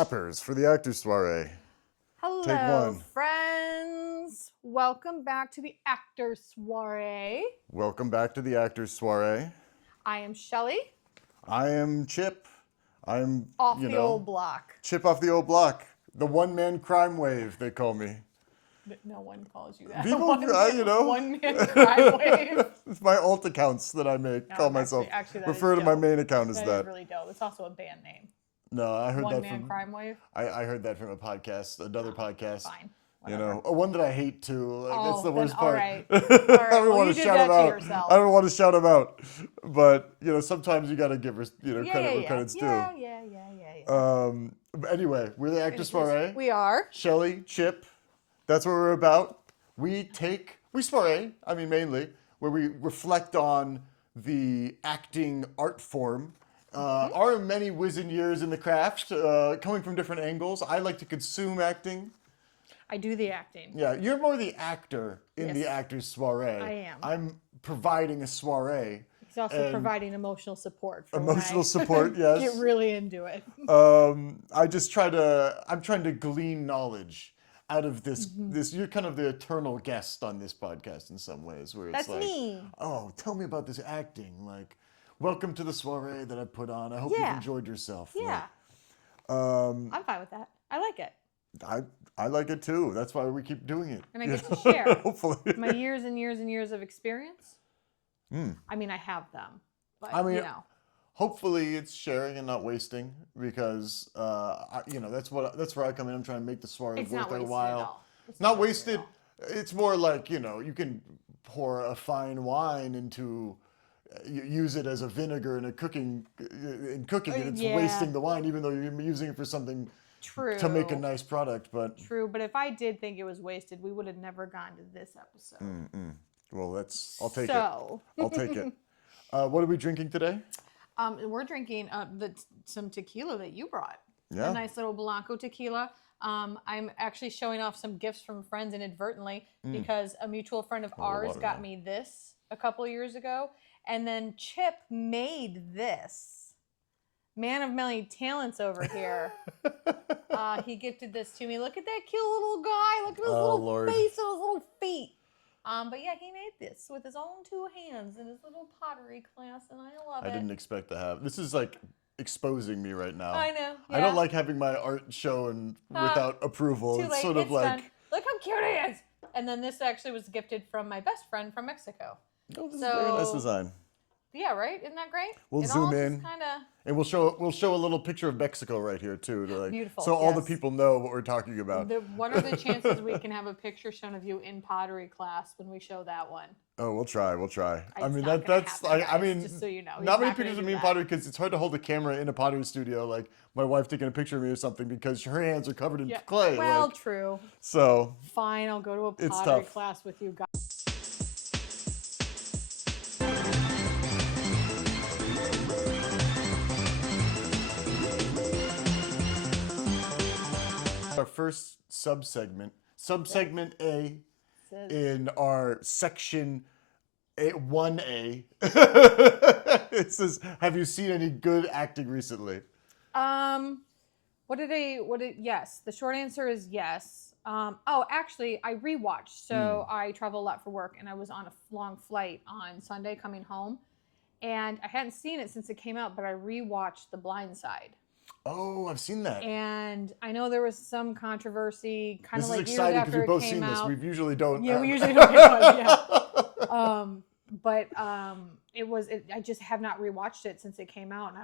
Tappers for the Actors Soiree. Hello, Take one. friends. Welcome back to the Actors Soiree. Welcome back to the Actors Soiree. I am Shelly. I am Chip. I'm, Off the old block. Chip off the old block. The one-man crime wave, they call me. No one calls you that. People, One-man crime wave. It's my alt accounts that I make. No, Call myself. Actually, that refer is to my dope. main account as that. That is really dope. It's also a band name. No, I heard that One-man from. crime wave. I heard that from a podcast, another podcast. Fine. You Whatever. know, one that I hate too. Like, that's the worst all part. right. I All don't right. Well, want you to did shout that him to out. yourself. I don't want to shout him out, but sometimes you got to give credit where credit's due. Yeah. Anyway, we're the Actors Soiree. We are. Shelly, Chip, that's what we're about. We soiree, mainly, where we reflect on the acting art form. Our many wizened years in the craft, coming from different angles. I like to consume acting. I do the acting. Yeah, you're more the actor in the Actors Soiree. I am. I'm providing a soiree. He's also providing emotional support. Emotional support, yes. Get really into it. I'm trying to glean knowledge out of this. You're kind of the eternal guest on this podcast in some ways, where it's That's me. Oh, tell me about this acting. Like, welcome to the soiree that I put on. I hope you've enjoyed yourself. Yeah. Like, I'm fine with that. I like it. I like it too. That's why we keep doing it. And I get to share hopefully my years and years and years of experience. I mean, I have them, but hopefully it's sharing and not wasting, because that's where I come in. I'm trying to make the soiree it's worth not a wasted while. at all. It's Not wasted. It's more like you can pour a fine wine into. You use it as a vinegar in cooking, and it's wasting the wine, even though you're using it for something to make a nice product. But but if I did think it was wasted, we would have never gone to this episode. Well, I'll take it. I'll take it. What are we drinking today? We're drinking some tequila that you brought. Yeah. A nice little Blanco tequila. I'm actually showing off some gifts from friends inadvertently because a mutual friend of ours got me this a couple of years ago. And then Chip made this. Man of many talents over here. He gifted this to me. Look at that cute little guy. Look at his little face and his little feet. But yeah, he made this with his own two hands in his little pottery class, and I love it. I didn't expect to have. This is like exposing me right now. I know. Yeah. I don't like having my art shown without approval. Too It's late. sort of It's like, done. Look how cute he is. And then this actually was gifted from my best friend from Mexico. oh, this is a very nice design. Yeah, right? Isn't that great? We'll zoom in. And we'll show a little picture of Mexico right here too, Beautiful, so all the people know what we're talking about. What are the chances we can have a picture shown of you in pottery class when we show that one? Oh, we'll try. Just so you know, not many pictures of me in pottery, because it's hard to hold a camera in a pottery studio, like my wife taking a picture of me or something, because her hands are covered in clay. Well, true. So fine, I'll go to a pottery class with you guys. our first subsegment A in our section 1A. It says, have you seen any good acting recently? Yes. The short answer is yes. Actually, I rewatched. So I travel a lot for work, and I was on a long flight on Sunday coming home, and I hadn't seen it since it came out, but I rewatched The Blind Side. Oh, I've seen that. And I know there was some controversy, kind of like years exciting after we've both it came seen out. this. We usually don't. Yeah, we usually don't get one. Yeah. But I just have not rewatched it since it came out, and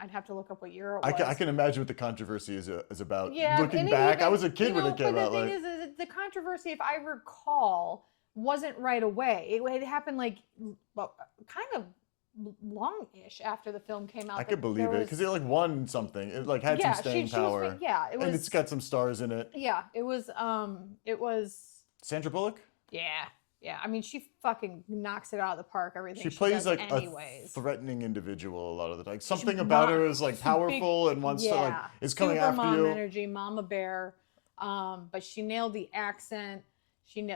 I'd have to look up what year it was. I can imagine what the controversy is about. Yeah, looking back, I was a kid when it came out. But the thing is, the controversy, if I recall, wasn't right away. It happened kind of long-ish after the film came out. I could believe it, because it won something. It had some staying power. It was, and it's got some stars in it. Yeah, it was Sandra Bullock? Yeah. Yeah, I mean, she fucking knocks it out of the park. Everything she plays like anyways. A threatening individual a lot of the time. Something about her is like powerful and wants to is coming after you. Mom energy, mama bear. But she nailed the accent. She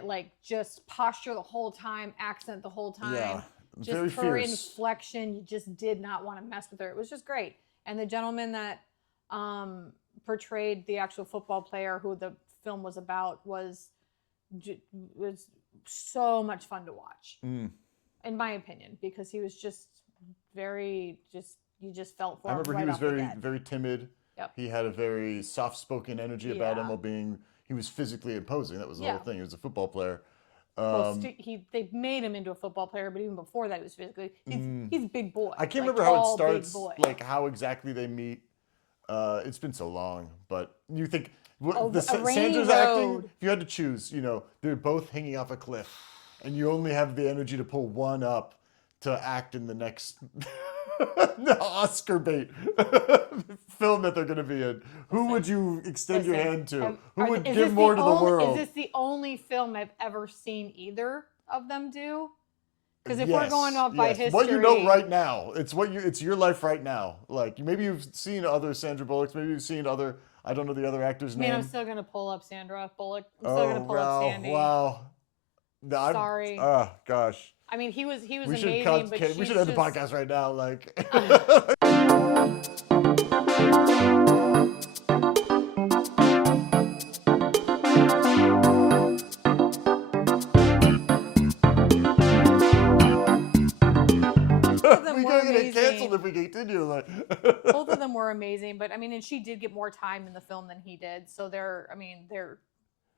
just posture the whole time, accent the whole time. Yeah, just very her fierce. inflection, you just did not want to mess with her. It was just great. And the gentleman that portrayed the actual football player who the film was about was so much fun to watch, in my opinion, because he was just very you just felt for him. I remember right he was off the very get. very timid. Yep. He had a very soft-spoken energy about him Yeah. while being. He was physically imposing. That was the Yeah. whole thing. He was a football player. Well, they made him into a football player, but even before that, he was physically he's a big boy. I can't like, remember how it tall, starts, big boy. like how exactly they meet. It's been so long, but you think A rainy Sandra's acting? road. If you had to choose, they're both hanging off a cliff, and you only have the energy to pull one up to act in the next Oscar bait film that they're going to be in. Who would you extend your hand to? Who would give more to the world? Is this the only film I've ever seen either of them do? Because if we're going off by history, what you know right now, it's your life right now. Like maybe you've seen other Sandra Bullocks, maybe you've seen other. I don't know the other actor's name. I'm still gonna pull up Sandra Bullock. I'm still gonna pull up Sandy. Wow. Sorry. Gosh. I mean, he was We amazing, but we should end the podcast right now. Like. We're gonna get canceled if we continue. Like. Both of them were amazing, but I mean, and she did get more time in the film than he did. So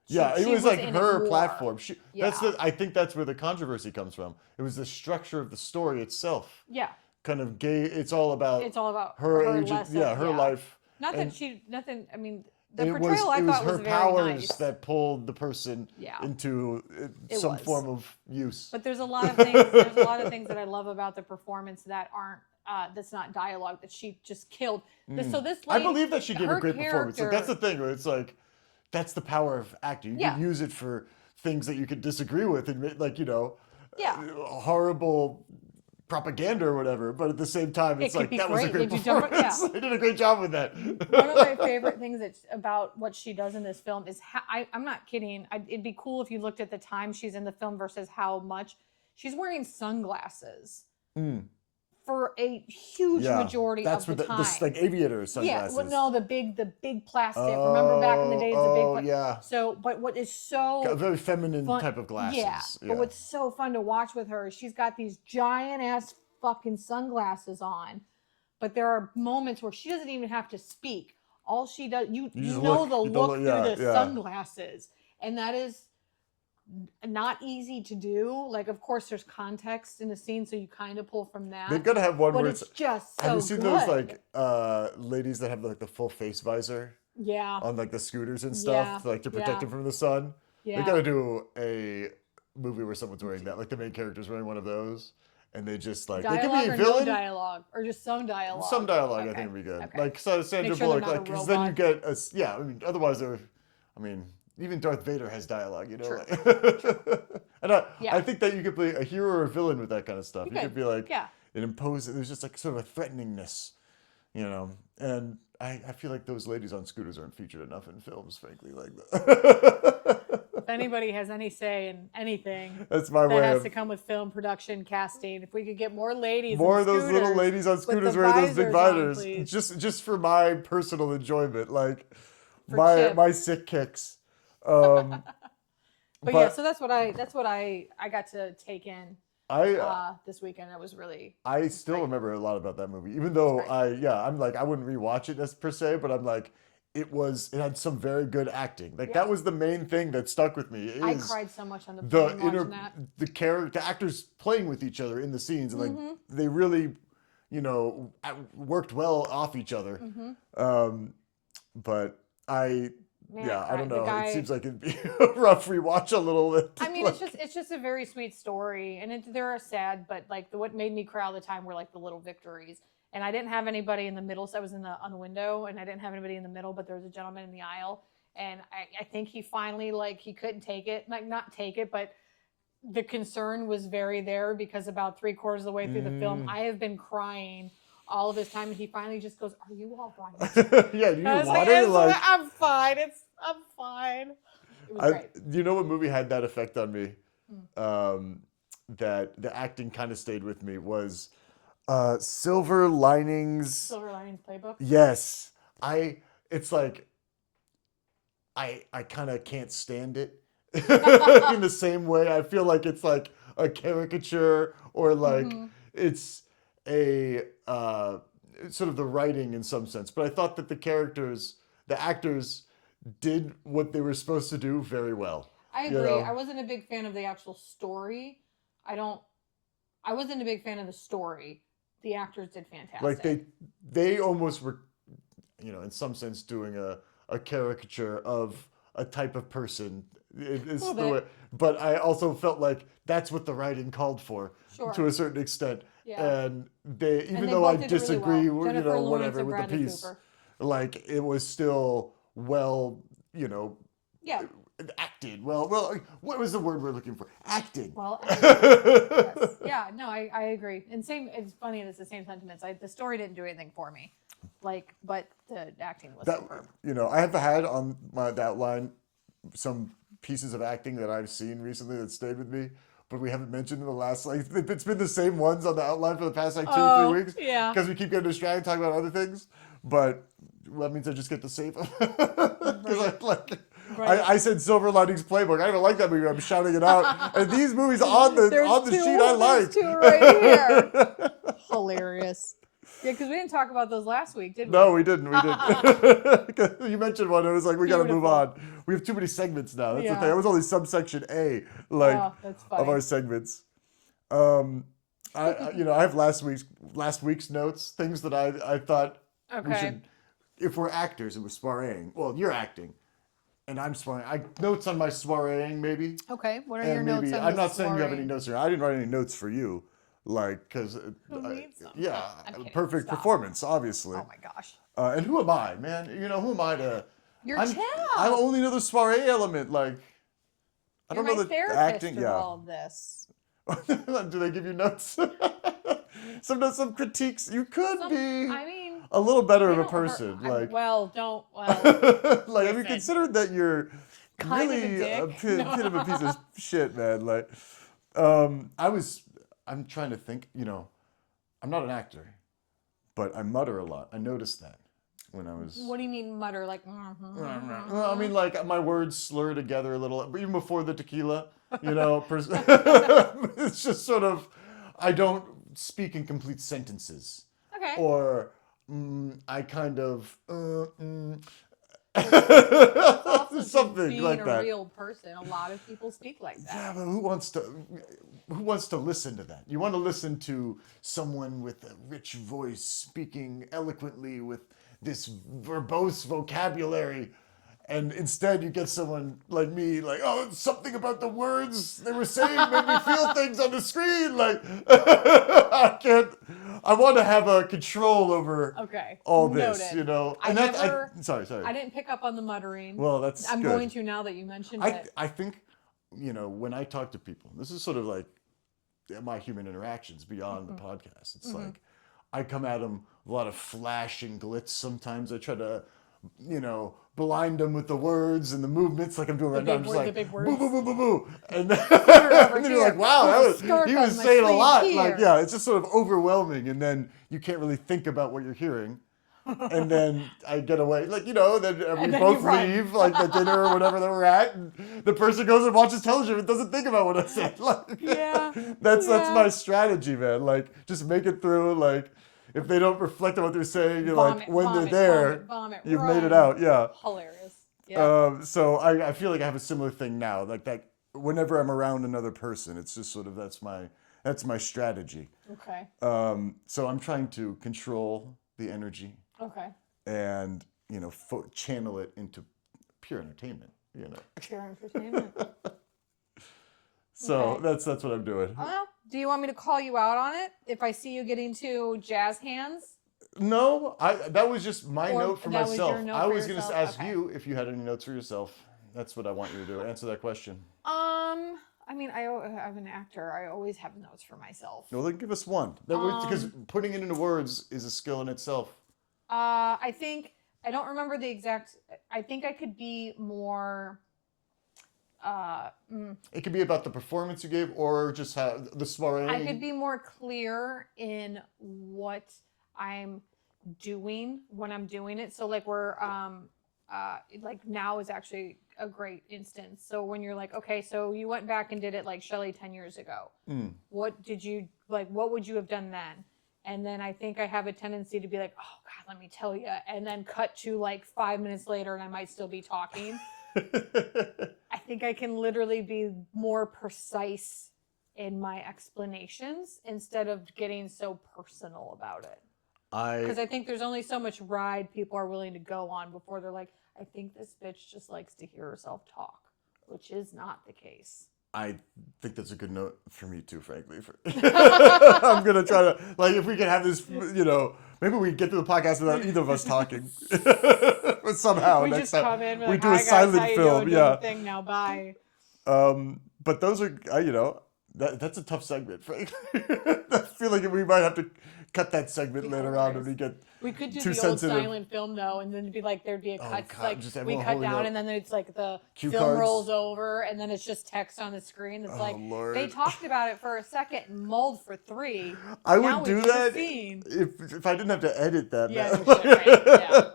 Yeah, it was like her platform. I think that's where the controversy comes from. It was the structure of the story itself. Yeah. Kind of gay. It's all about her agent. Her life. Not that nothing. I mean, the portrayal I thought was very nice. It was her powers that pulled the person into some form of use. But there's a lot of things. There's a lot of things that I love about the performance that aren't. That's not dialogue. That she just killed. So this lady, I believe that she gave a great performance. Like, that's the thing. Where it's like. That's the power of acting. You can use it for things that you could disagree with, and like horrible propaganda or whatever. But at the same time, it's like that was a great performance. They did a great job with that. One of my favorite things about what she does in this film is I'm not kidding. It'd be cool if you looked at the time she's in the film versus how much she's wearing sunglasses. For a huge majority of the time. Like aviator sunglasses. Yeah, well, no, the big plastic. Remember back in the days, the big. Yeah. So, but what is so a very feminine type of glasses. Yeah. But what's so fun to watch with her is she's got these giant ass fucking sunglasses on, but there are moments where she doesn't even have to speak. All she does, you know the look through the sunglasses, and that is not easy to do. Like, of course, there's context in the scene, so you kind of pull from that. They've got to have one where it's just so have you seen good. those like ladies that have like the full face visor? Yeah. On like the scooters and stuff, like to protect them from the sun. Yeah. They got to do a movie where someone's wearing that, like the main character's wearing one of those, and they just like dialogue, they could be a or villain. No dialogue, or just some dialogue. Some dialogue, I think would be good. Okay. Like Sandra Bullock, like because then you get a I mean, otherwise they're, I mean. Even Darth Vader has dialogue, True. Like, and I think that you could play a hero or a villain with that kind of stuff. You could be like, it imposes. There's just like sort of a threateningness, And I feel like those ladies on scooters aren't featured enough in films, frankly. Like, if anybody has any say in anything, that's my way. That has to come with film production, casting. If we could get more ladies, more of those little ladies on scooters wearing those big visors, just for my personal enjoyment, like my sick kicks. But yeah, so that's what I got to take in this weekend. It was really. I still remember a lot about that movie, even though I'm like I wouldn't rewatch it as per se, but I'm like it had some very good acting. Like that was the main thing that stuck with me. I cried so much on the plane watching that. The actors playing with each other in the scenes, and like they really, worked well off each other. But I don't know. It seems like it'd be a rough rewatch a little bit. I mean, it's just a very sweet story, and they're sad, but like what made me cry all the time were like the little victories. And I didn't have anybody in the middle, so I was on the window, and I didn't have anybody in the middle, but there was a gentleman in the aisle, and I think he finally he couldn't take it, like not take it, but the concern was very there because about 3/4 of the way through the film, I have been crying all of this time, and he finally just goes, "Are you all right?" Yeah, do you want it? I'm fine. I'm fine. It was great. You know what movie had that effect on me? That the acting kind of stayed with me was Silver Linings. Silver Linings Playbook. Yes, it's like I kind of can't stand it in the same way. I feel like it's like a caricature or like it's a sort of the writing in some sense. But I thought that the actors did what they were supposed to do very well. I You agree. know? I wasn't a big fan of the actual story. I wasn't a big fan of the story. The actors did fantastic. Like they almost were, in some sense doing a caricature of a type of person. It's the way, but I also felt like that's what the writing called for to a certain extent. Yeah. And they, even And they though I both did it really disagree, well. Jennifer Lawrence whatever and with the Bradley piece, Cooper. like it was still well, Yeah. acted. Well, what was the word we're looking for? Acting. Well, yes. Yeah, no, I agree. And it's funny, it's the same sentiments. The story didn't do anything for me, but the acting was superb. I have had on my outline some pieces of acting that I've seen recently that stayed with me, but we haven't mentioned in the last, it's been the same ones on the outline for the past 2 or 3 weeks. Yeah. Because we keep getting distracted talking about other things, but that means I just get to save them. Because I said Silver Linings Playbook. I don't even like that movie. I'm shouting it out. And these movies on the sheet I like. There's two right here. Hilarious. Yeah, because we didn't talk about those last week, did we? No, we didn't. You mentioned one. It was like, we got to move on. We have too many segments now. That's the thing. It was only subsection A, that's funny. of our segments. I have last week's notes, things that I thought we should, if we're actors and we're soireeing. Well, you're acting, and I'm soireeing. Notes on my soireeing, maybe. Okay, what are your notes on I'm not the saying you have soiree? any notes here. I didn't write any notes for you. Because perfect performance, obviously. Oh my gosh. And who am I, man? Who am I to? You're I only know the soiree element. Like, I don't know the acting. Yeah. All of this. Do they give you notes? Some critiques. You could be. I mean, a little better of a person. Have you considered that you're kind really of a bit of a piece of shit, man? Like, I'm trying to think, I'm not an actor, but I mutter a lot. I noticed that when I was... What do you mean mutter? Like... Well, I mean, like, my words slur together a little, even before the tequila, it's just sort of, I don't speak in complete sentences. Okay. Or I kind of... something being like that. A real person, a lot of people speak like that. Yeah, but who wants to listen to that? You want to listen to someone with a rich voice speaking eloquently with this verbose vocabulary, and instead you get someone like me, like, oh, something about the words they were saying made me feel things on the screen. Like, I can't. I want to have a control over all this, Noted. Sorry. I didn't pick up on the muttering. Well, that's I'm good. going to now that you mentioned it. I think, when I talk to people, this is sort of like my human interactions beyond the podcast. It's like I come at them with a lot of flash and glitz. Sometimes I try to, blind them with the words and the movements, like I'm doing right now. I'm just like, boo, boo, boo, boo, boo. And then you're like, wow, he was saying a lot. Here. Like, yeah, it's just sort of overwhelming. And then you can't really think about what you're hearing. And then I get away, then we both leave, like the dinner or whatever that we're at, and the person goes and watches television and doesn't think about what I said. That's my strategy, man. Like, just make it through. Like, if they don't reflect on what they're saying, when they're there, you've made it out. Yeah. Hilarious. Yeah. So I feel like I have a similar thing now. Like that, whenever I'm around another person, it's just sort of that's my strategy. Okay. So I'm trying to control the energy. Okay. And channel it into pure entertainment. Pure entertainment. So that's what I'm doing. Well, do you want me to call you out on it if I see you getting too jazz hands? No, that was just my note for myself. Was your note I for was going to yourself? ask you if you had any notes for yourself. That's what I want you to do. Answer that question. I mean, I'm an actor. I always have notes for myself. No, then give us one. Because putting it into words is a skill in itself. I don't remember the exact. I think I could be more. It could be about the performance you gave, or just how the soiree. I could be more clear in what I'm doing when I'm doing it. So like we're like now is actually a great instance. So when you're like, okay, so you went back and did it like Shelly 10 years ago. What did you like? What would you have done then? And then I think I have a tendency to be like, oh God, let me tell you, and then cut to like 5 minutes later, and I might still be talking. I think I can literally be more precise in my explanations instead of getting so personal about it. Because I think there's only so much ride people are willing to go on before they're like, I think this bitch just likes to hear herself talk, which is not the case. I think that's a good note for me too, frankly. I'm going to try to, like, if we can have this, you know, maybe we get through the podcast without either of us talking. But somehow, we next just time, come in, we're we like, do hi a guys, silent how you film. doing? Yeah. Thing now, bye. But those are, you know, that's a tough segment, frankly. I feel like we might have to cut that segment later on when we get We could do too the sensitive. old silent film though, and then it'd be like there'd be a cut, God, like just we everyone cut holding down, up and then it's like the cue film cards. rolls over, and then it's just text on the screen. It's like Lord. they talked about it for a second and mulled for 3. I Now would we do do the that scene. if I didn't have to edit that. Yeah, man. no shit, right?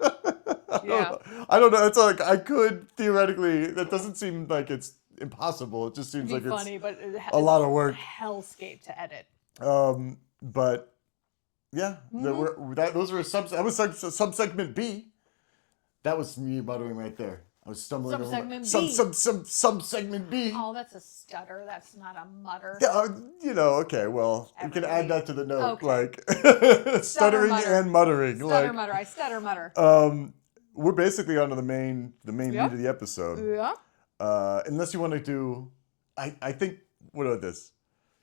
Yeah. I don't know. It's like I could theoretically. That doesn't seem like it's impossible. It just seems It'd be like funny, it's but a lot of work. Hellscape to edit. But yeah, those were that was subsegment B. That was me muttering right there. I was stumbling over subsegment B. Oh, that's a stutter. That's not a mutter. Yeah, you know. Okay, well, you can add that to the note, Okay. like stuttering and muttering. Stutter like, mutter. I stutter mutter. We're basically onto the main meat of the episode. Yeah. Unless you want to do, I think, what about this?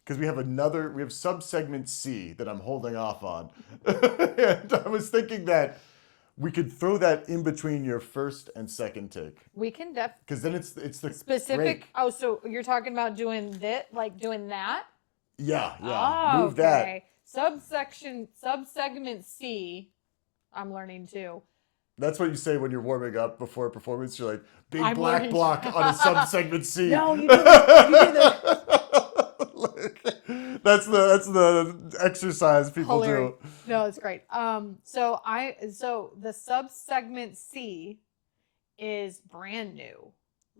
Because we have subsegment C that I'm holding off on. And I was thinking that we could throw that in between your first and second take. We can because then it's the specific. break. Oh, so you're talking about doing this, like doing that? Yeah. Oh, Move okay. Subsegment C. I'm learning too. That's what you say when you're warming up before a performance. You're like, big I'm black learning. block on a subsegment C. No, you do the That's the exercise people Hilarious. do. No, it's great. So the subsegment C is brand new.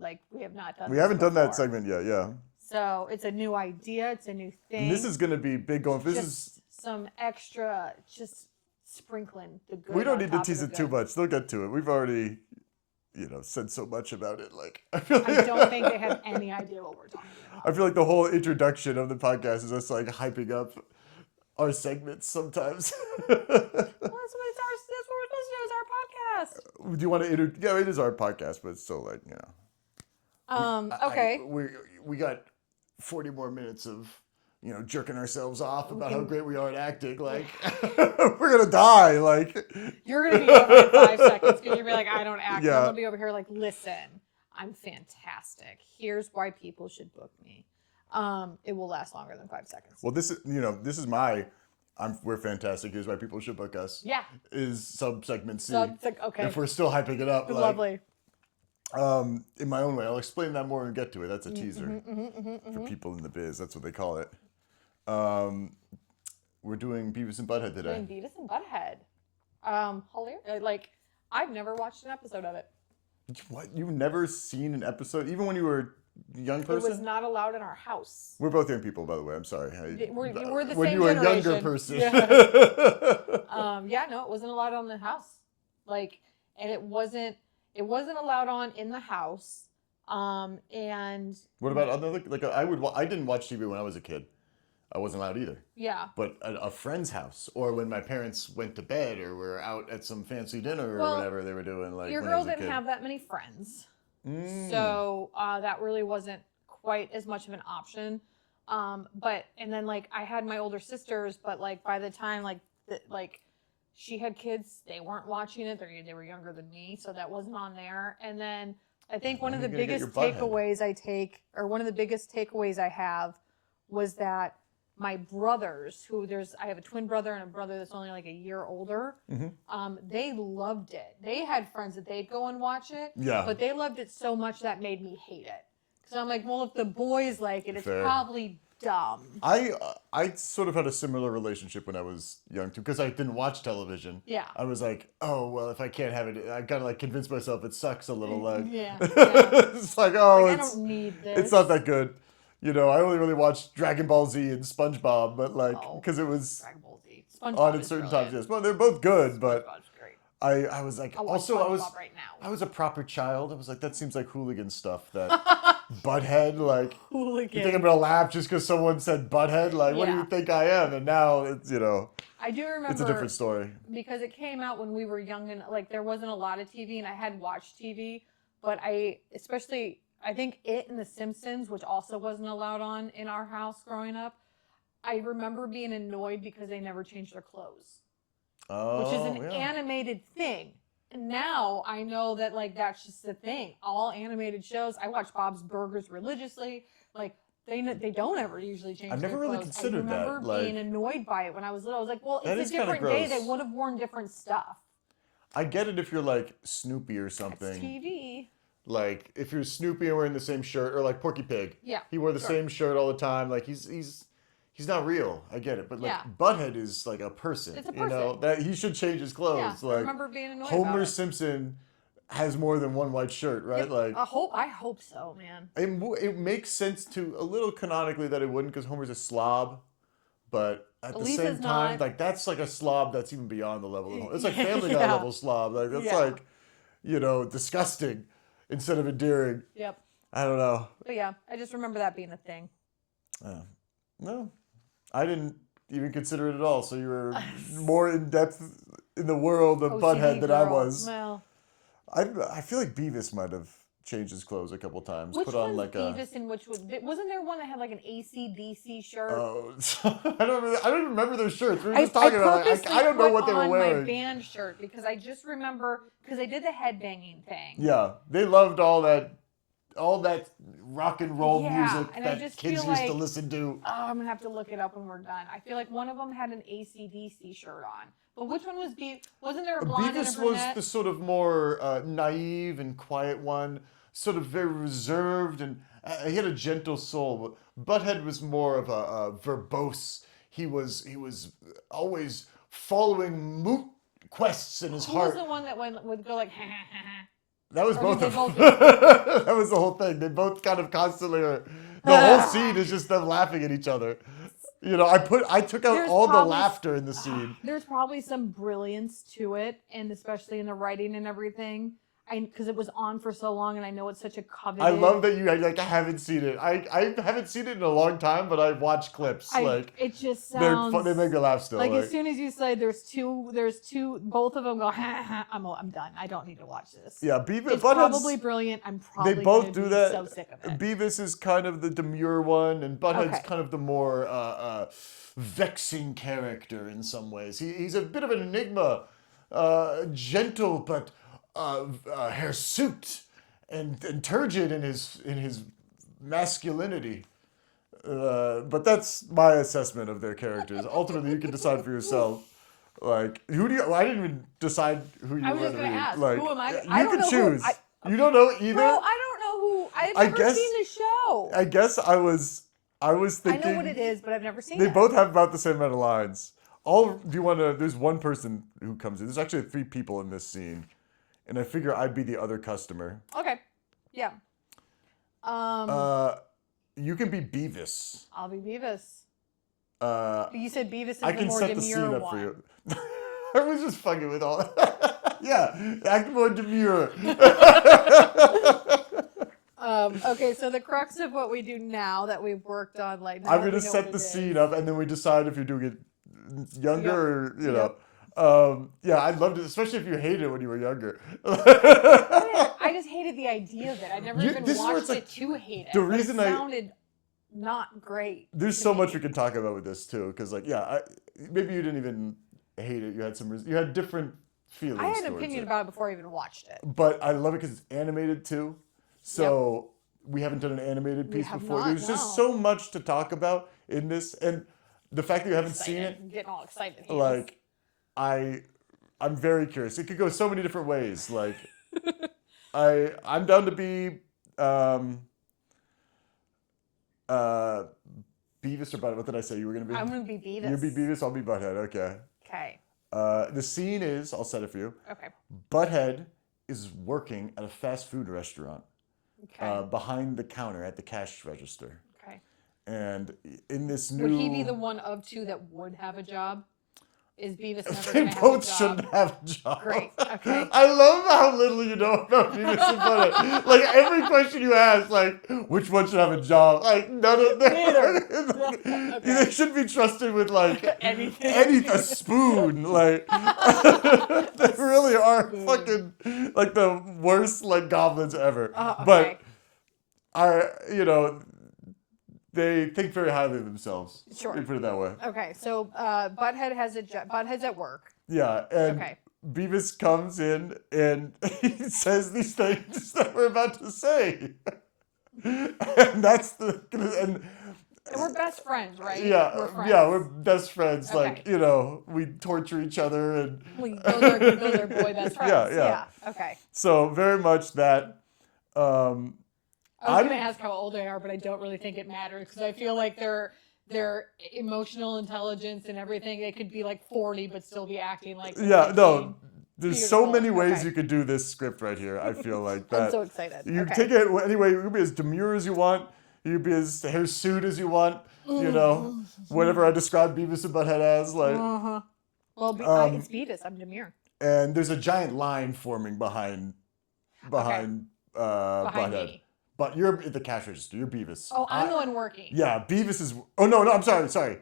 Like we have not done. We haven't done that before. segment yet. Yeah. So it's a new idea. It's a new thing. And this is gonna be big going. This just is some extra, just sprinkling the good. We don't on need to top tease of the it too good. much. They'll get to it. We've already, said so much about it. Like I don't think they have any idea what we're talking about. I feel like the whole introduction of the podcast is us like hyping up our segments sometimes. Well, that's what we're supposed to do. It's our podcast. Do you want to Yeah, it is our podcast, but it's still like Okay. We got 40 more minutes of jerking ourselves off about how great we are at acting. Like we're gonna die. Like you're gonna be over in 5 seconds because you're gonna be like, I don't act. Yeah. I'm gonna be over here like, listen, I'm fantastic. Here's why people should book me. It will last longer than 5 seconds. Well, this is we're fantastic. Here's why people should book us. Yeah. Is subsegment C. Okay. If we're still hyping it up. Lovely. In my own way, I'll explain that more and get to it. That's a teaser for people in the biz. That's what they call it. We're doing Beavis and Butthead today. Doing Beavis and Butthead. Hilarious. Like, I've never watched an episode of it. What? You've never seen an episode, even when you were a young person? It was not allowed in our house. We're both young people, by the way. I'm sorry. We're the when same you were generation. a younger person. Yeah. No, it wasn't allowed on the house. Like, and it wasn't allowed on in the house. And what about other I didn't watch TV when I was a kid. I wasn't allowed either. Yeah. But at a friend's house, or when my parents went to bed, or were out at some fancy dinner or whatever they were doing. Like your when girl I was a didn't kid. have that many friends, so that really wasn't quite as much of an option. And then like I had my older sisters, but like by the time she had kids, they weren't watching it. They were younger than me, so that wasn't on there. And then I think one of the biggest takeaways I have was that my brothers, I have a twin brother and a brother that's only like a year older. They loved it. They had friends that they'd go and watch it. Yeah. But they loved it so much that made me hate it. Because So I'm like, well, if the boys like it, it's Fair. probably dumb. I sort of had a similar relationship when I was young too, because I didn't watch television. Yeah. I was like, oh well, if I can't have it, I gotta like convince myself it sucks a little. Like, Yeah. it's like, oh, Like, I don't need this. it's not that good. You know, I only really watched Dragon Ball Z and SpongeBob, but like, because it was Dragon Ball Z. SpongeBob on at is certain brilliant. times. Yes, well, they're both good, but SpongeBob's great. I was like, I'll watch also I was SpongeBob right now. I was a proper child. I was like, that seems like hooligan stuff. That butthead, like, Hooligan. you think I'm gonna laugh just because someone said butthead? Like, what do Yeah. you think I am? And now it's, you know, I do remember it's a different story. because it came out when we were young and like there wasn't a lot of TV and I had watched TV, but I think It and The Simpsons, which also wasn't allowed on in our house growing up. I remember being annoyed because they never changed their clothes, which is an animated thing. And now I know that like that's just the thing. All animated shows. I watch Bob's Burgers religiously. Like they don't ever usually change. I've never their really clothes. considered that, I remember like- being annoyed by it when I was little. I was like, well, That it's is a kinda different day. gross. They would have worn different stuff. I get it if you're like Snoopy or It's something. TV. Like if you're Snoopy and wearing the same shirt, or like Porky Pig. Yeah. He wore the sure. same shirt all the time. Like he's not real. I get it, but like Yeah. Butthead is like a person. It's a You know person. that he should change his clothes. Yeah, I Like remember being annoyed Homer about it. Simpson has more than one white shirt, right? Yep, Like I hope so, man. it makes sense to a little canonically that it wouldn't, because Homer's a slob, but at the Lisa's same time, not. like that's like a slob that's even beyond the level of Homer. It's like Family Guy Yeah. level slob. Like that's Yeah. like, you know, disgusting instead of endearing. Yep. I don't know. But yeah, I just remember that being a thing. No, I didn't even consider it at all. So you were more in depth in the world of OCD Butthead than I girl. was. Well, I feel like Beavis might have changed his clothes a couple times. which Put on one's like Beavis and which wasn't there one that had like an AC/DC shirt? Oh, I don't even remember their shirts. We were just I talking about it. purposely I don't know put what they were on wearing. my band shirt because I just remember because they did the headbanging thing. Yeah, they loved all that rock and roll Yeah, music and I that just kids feel used to like- listen to. Oh, I'm gonna have to look it up when we're done. I feel like one of them had an AC/DC shirt on, but which one was Wasn't there a blonde and a Beavis was brunette? the sort of more naive and quiet one, sort of very reserved, and he had a gentle soul. But Butthead was more of a verbose. He was always following moot quests in his Who heart. was the one that would go like, ha ha ha ha? That was Or both did of they them. both That was the whole thing. They both kind of constantly are. The whole scene is just them laughing at each other. You know, I took out There's all the probably- laughter in the scene. There's probably some brilliance to it, and especially in the writing and everything. Because it was on for so long, and I know it's such a coveted. I love that you like. I haven't seen it. I haven't seen it in a long time, but I've watched clips. It just they're sounds. fun, they make me laugh still. like as soon as you say there's two, both of them go. Ha, ha, I'm done. I don't need to watch this. Yeah, Beavis. It's Butthead's- probably brilliant. I'm probably both gonna do be that. So sick of it. Beavis is kind of the demure one, and Butthead's Okay. kind of the more vexing character in some ways. He's a bit of an enigma, gentle but hirsute and turgid in his masculinity. But that's my assessment of their characters. Ultimately, you can decide for yourself. Like, who do you? I didn't even decide who you I were was just going to gonna read. ask, Like, who am I? You I don't can know who- choose. You don't know either. Bro, I don't know who. I've I never guess- seen the show. I guess I was thinking. I know what it is, but I've never seen They it. both have about the same amount of lines. Do you want to? There's one person who comes in. There's actually 3 people in this scene, and I figure I'd be the other customer. Okay. Yeah. You can be Beavis. I'll be Beavis. Uh, You said Beavis is I the can more set the demure scene up one. for you. I was just fucking with all. Yeah, act more demure. Okay, so the crux of what we do now that we've worked on, like now I'm that we gonna know set what the it scene is. up, and then we decide if you're doing it younger or you know. Yep. Yeah, I'd love to, especially if you hated it when you were younger. I just hated the idea of it. I never even this is where watched it's like- it to hate it. the but reason it I- sounded not great. There's to so me. much we can talk about with this too, because like maybe you didn't even hate it. You had you had different feelings. I had an towards opinion it. about it before I even watched it. But I love it because it's animated too. So we haven't done an animated We piece have before. not, There's just no. so much to talk about in this, and the fact that you haven't seen it, I'm getting all excited. Here. like I'm very curious. It could go so many different ways. Like I'm down to be Beavis or Butthead? What did I say you were going to be? I'm going to be Beavis. You'll be Beavis, I'll be Butthead. Okay. Okay. The scene is, I'll set it for you. Okay. Butthead is working at a fast food restaurant Okay. behind the counter at the cash register. Okay. And in this new... Would he be the one of two that would have a job? Is Beavis never They going to have a both job? shouldn't have a job. Great, okay. I love how little you know about Beavis and Butthead. Like, every question you ask, like, which one should have a job? Like, none of them. Neither. They Okay. shouldn't be trusted with, like, Anything. a spoon. Like, they really are fucking, like, the worst, like, goblins ever. Okay. But, they think very highly of themselves. Sure. Let me put it that way. Okay, so Butthead has a job. Butthead's at work. Yeah, and Okay. Beavis comes in and he says these things that we're about to say. And that's the... And we're best friends, right? yeah, We're friends. yeah, we're best friends. Okay. Like, we torture each other and... Those are boy best friends. Yeah. Okay. So very much that... I was going to ask how old they are, but I don't really think it matters because I feel like their emotional intelligence and everything, they could be like 40 but still be acting like they're 18. No, there's so Beautiful. many ways Okay. you could do this script right here. I feel like that. I'm so excited. You Okay. take it anyway. You can be as demure as you want. You can be as hirsute as you want. Whatever I described Beavis and Butthead as, like. Well, it's Beavis. I'm demure. And there's a giant line forming behind Butthead. Me. But you're at the cash register. You're Beavis. Oh, I'm the one working. Yeah, Beavis is. Oh no, I'm sorry.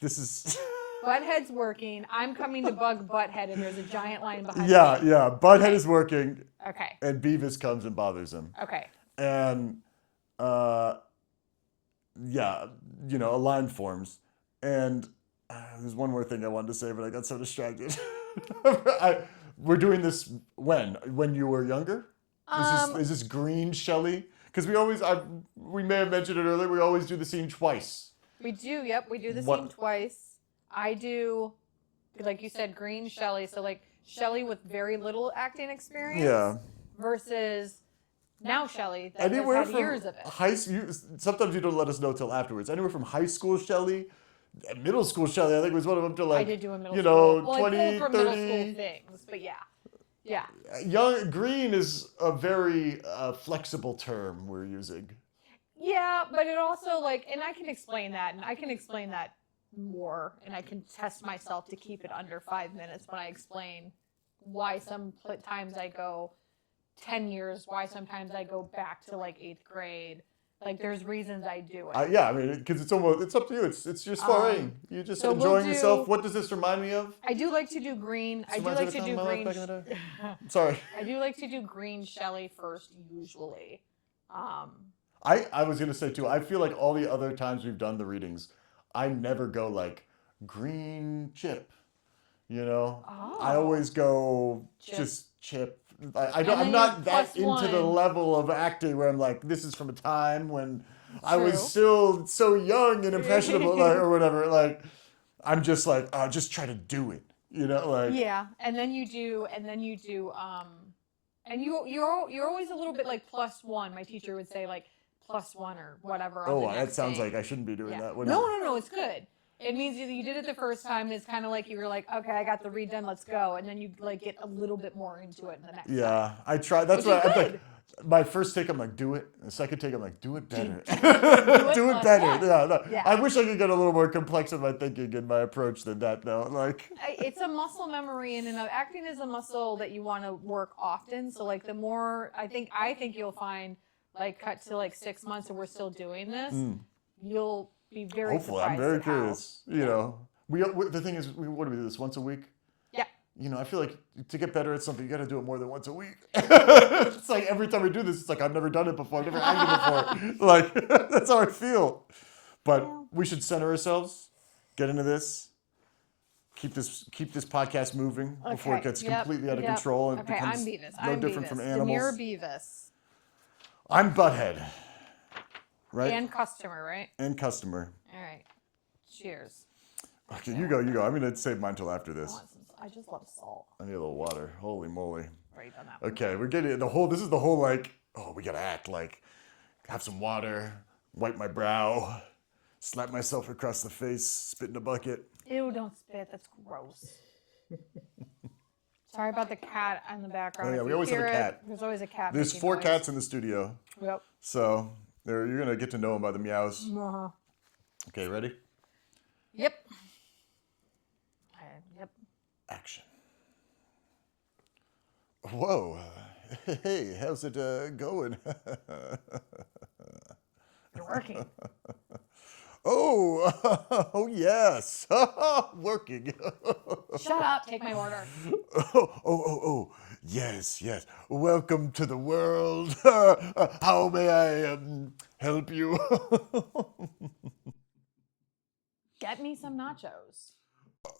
This is. Butthead's working. I'm coming to bug Butthead, and there's a giant line behind me. Yeah. Butthead is working. Okay. And Beavis comes and bothers him. Okay. And a line forms. And there's one more thing I wanted to say, but I got so distracted. We're doing this when you were younger? Is this green Shelly? Because we may have mentioned it earlier, we always do the scene twice. We do, yep. We do the scene twice. I do, like you said, green Shelly. So like Shelly with very little acting experience. Yeah. Versus now Shelly that Anywhere has had from years of it. sometimes you don't let us know till afterwards. Anywhere from high school Shelly, middle school Shelly, I think was one of them to like, I did do a middle school. 20, I pulled from 30. middle school things, but yeah. Yeah. Green is a very flexible term we're using. Yeah, but it also and I can explain that, and I can explain that more, and I can test myself to keep it under 5 minutes when I explain why sometimes I go 10 years, why sometimes I go back to 8th grade. There's reasons I do it. Because it's up to you. It's your soiree. You're just enjoying yourself. What does this remind me of? I do like to do green. I do like to do green. Sorry. I do like to do green Shelly first, usually. I was gonna say too. I feel like all the other times we've done the readings, I never go green Chip. I always go Chip. just Chip. I'm not that into the level of acting where I'm like, this is from a time when I was still so young and impressionable, or whatever. I'm just just try to do it, Yeah, and then you do, and you're always a little bit +1. My teacher would say +1 or whatever. Oh, that sounds like I shouldn't be doing that. No, it's good. It means you did it the first time. It's kind of like you were okay, I got the read done, let's go. And then you get a little bit more into it in the next time. Yeah, I try. That's what I'm like. My first take, I'm like, do it. The second take, I'm like, do it better. Do it better. Yeah. I wish I could get a little more complex in my thinking and my approach than that, though. It's a muscle memory, and acting is a muscle that you want to work often. So the more I think you'll find cut to 6 months and we're still doing this, you'll be very hopefully I'm very curious. The thing is, what do we do this once a week? Yeah. I feel like to get better at something, you got to do it more than once a week. It's every time we do this, it's I've never done it before. I've never acted before. That's how I feel. But we should center ourselves, get into this, keep this podcast moving before it gets completely out of control and becomes no different from animals. Demure Beavis. I'm Butthead. Right? And customer, right? And customer. All right. Cheers. Okay, you go. I'm going to save mine till after this. I just love salt. I need a little water. Holy moly. Right on that one. Okay, we're getting this is the whole we got to act have some water, wipe my brow, slap myself across the face, spit in a bucket. Ew, don't spit. That's gross. Sorry about the cat in the background. Oh, yeah, If we you always have a hear it, cat. There's always a cat. There's making 4 noise. cats in the studio, Yep. so you're going to get to know them by the meows. Uh-huh. Okay, ready? Yep. Yep. Action. Whoa. Hey, how's it going? You're working. Oh, yes. Working. Shut up. Take my order. Oh. Yes. Welcome to the world. How may I help you? Get me some nachos.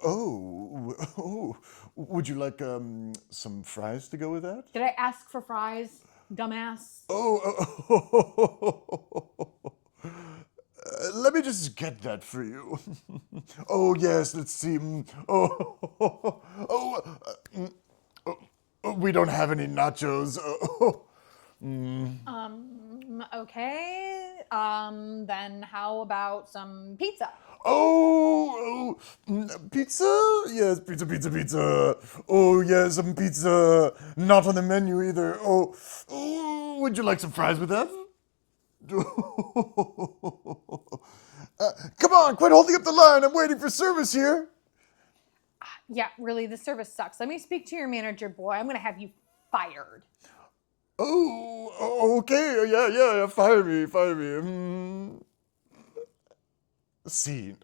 Oh, would you like some fries to go with that? Did I ask for fries, dumbass? Let me just get that for you. Oh, yes, let's see. We don't have any nachos. Okay. Then how about some pizza? Pizza? Yes, pizza. Oh, yes, some pizza. Not on the menu either. Oh, would you like some fries with that? Come on, quit holding up the line. I'm waiting for service here. Yeah, really, the service sucks. Let me speak to your manager, boy. I'm going to have you fired. Oh, okay. Yeah. Fire me. Scene.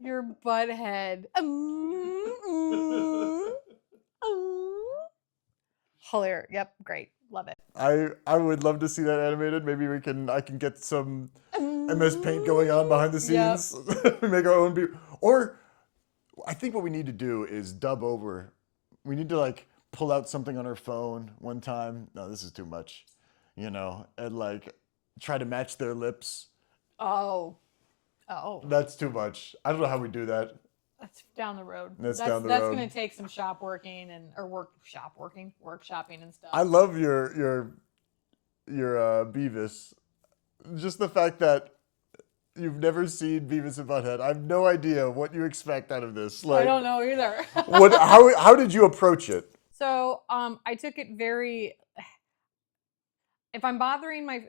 Your butthead. Hilarious. Yep, great. Love it. I would love to see that animated. Maybe I can get some MS Paint going on behind the scenes. Yep. We make our own or I think what we need to do is dub over. We need to like pull out something on our phone one time. No, this is too much. And like try to match their lips. Oh. That's too much. I don't know how we do that. That's down the road. That's down the road. That's road. going to take some workshopping and stuff. I love your Beavis. Just the fact that you've never seen Beavis and Butthead. I have no idea what you expect out of this. Like, I don't know either. How did you approach it? So, I took it very. If I'm bothering my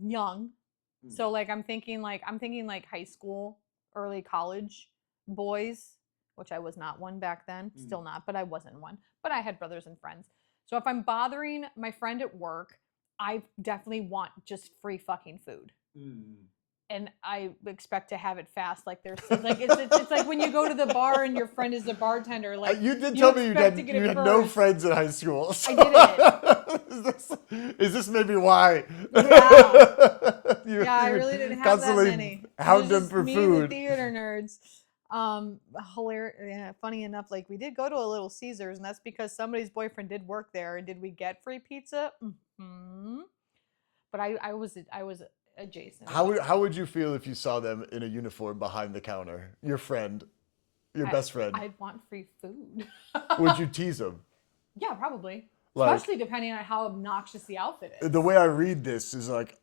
young, so like I'm thinking like high school, early college boys, which I was not one back then, still not, but I wasn't one. But I had brothers and friends. So if I'm bothering my friend at work, I definitely want just free fucking food. And I expect to have it fast. Like there's like it's like when you go to the bar and your friend is the bartender. Like you did tell me you had no friends in high school. So. I didn't. Is this maybe why? Yeah. I really didn't have that many. Hound them for me food. And the theater nerds. Hilarious. Yeah, funny enough, like we did go to a Little Caesars, and that's because somebody's boyfriend did work there. And did we get free pizza? Mm-hmm. But I was adjacent. How would you feel if you saw them in a uniform behind the counter? Your friend, best friend. I'd want free food. Would you tease them? Yeah, probably. Like, especially depending on how obnoxious the outfit is. The way I read this is like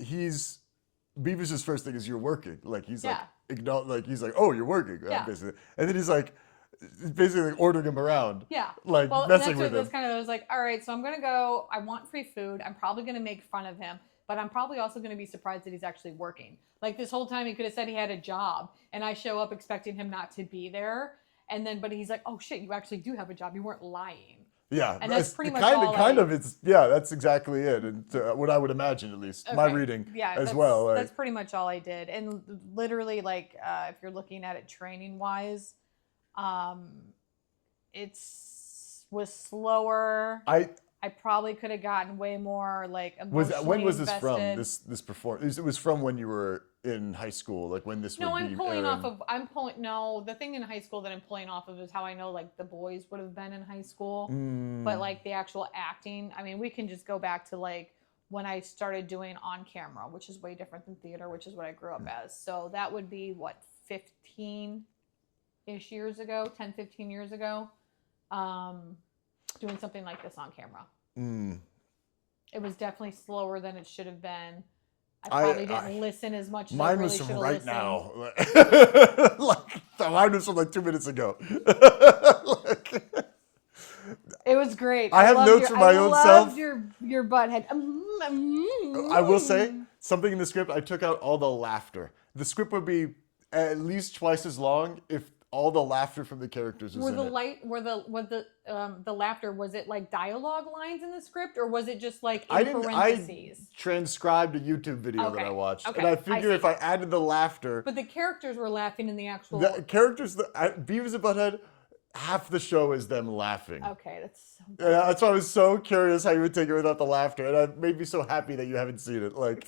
Beavis's first thing is you're working. Like he's he's like, oh, you're working, basically. And then he's like basically ordering him around. Yeah. Like messing with him. That's kind of, I was like, all right, so I'm gonna go. I want free food. I'm probably gonna make fun of him, but I'm probably also gonna be surprised that he's actually working. Like this whole time he could have said he had a job, and I show up expecting him not to be there, but he's like, oh shit, you actually do have a job. You weren't lying. Yeah, and that's pretty much that's exactly it, and what I would imagine at least, my reading as well. That's pretty much all I did, and literally, like, if you're looking at it training wise, was slower. I probably could have gotten way more like emotionally when was this invested. from? This performance? It was from when you were in high school, like when this. No, would be airing. No, the thing in high school that I'm pulling off of is how I know like the boys would have been in high school, but like the actual acting. I mean, we can just go back to like when I started doing on camera, which is way different than theater, which is what I grew up as. So that would be what 15-ish years ago, 10, 15 years ago. Doing something like this on camera. It was definitely slower than it should have been. I probably didn't listen as much as I really should have listened. Mine was from right now. Mine was from like 2 minutes ago. It was great. I have notes for my own self. I loved your butthead. I will say something in the script. I took out all the laughter. The script would be at least twice as long if all the laughter from the characters was in it. The laughter, was it like dialogue lines in the script, or was it just like in I parentheses? transcribed a YouTube video that I watched, Okay. and I figured if I added the laughter, But the characters were laughing in the actual. the characters, Beavis and Butthead, half the show is them laughing. Okay, that's so. Yeah, that's why I was so curious how you would take it without the laughter, and it made me so happy that you haven't seen it. Like,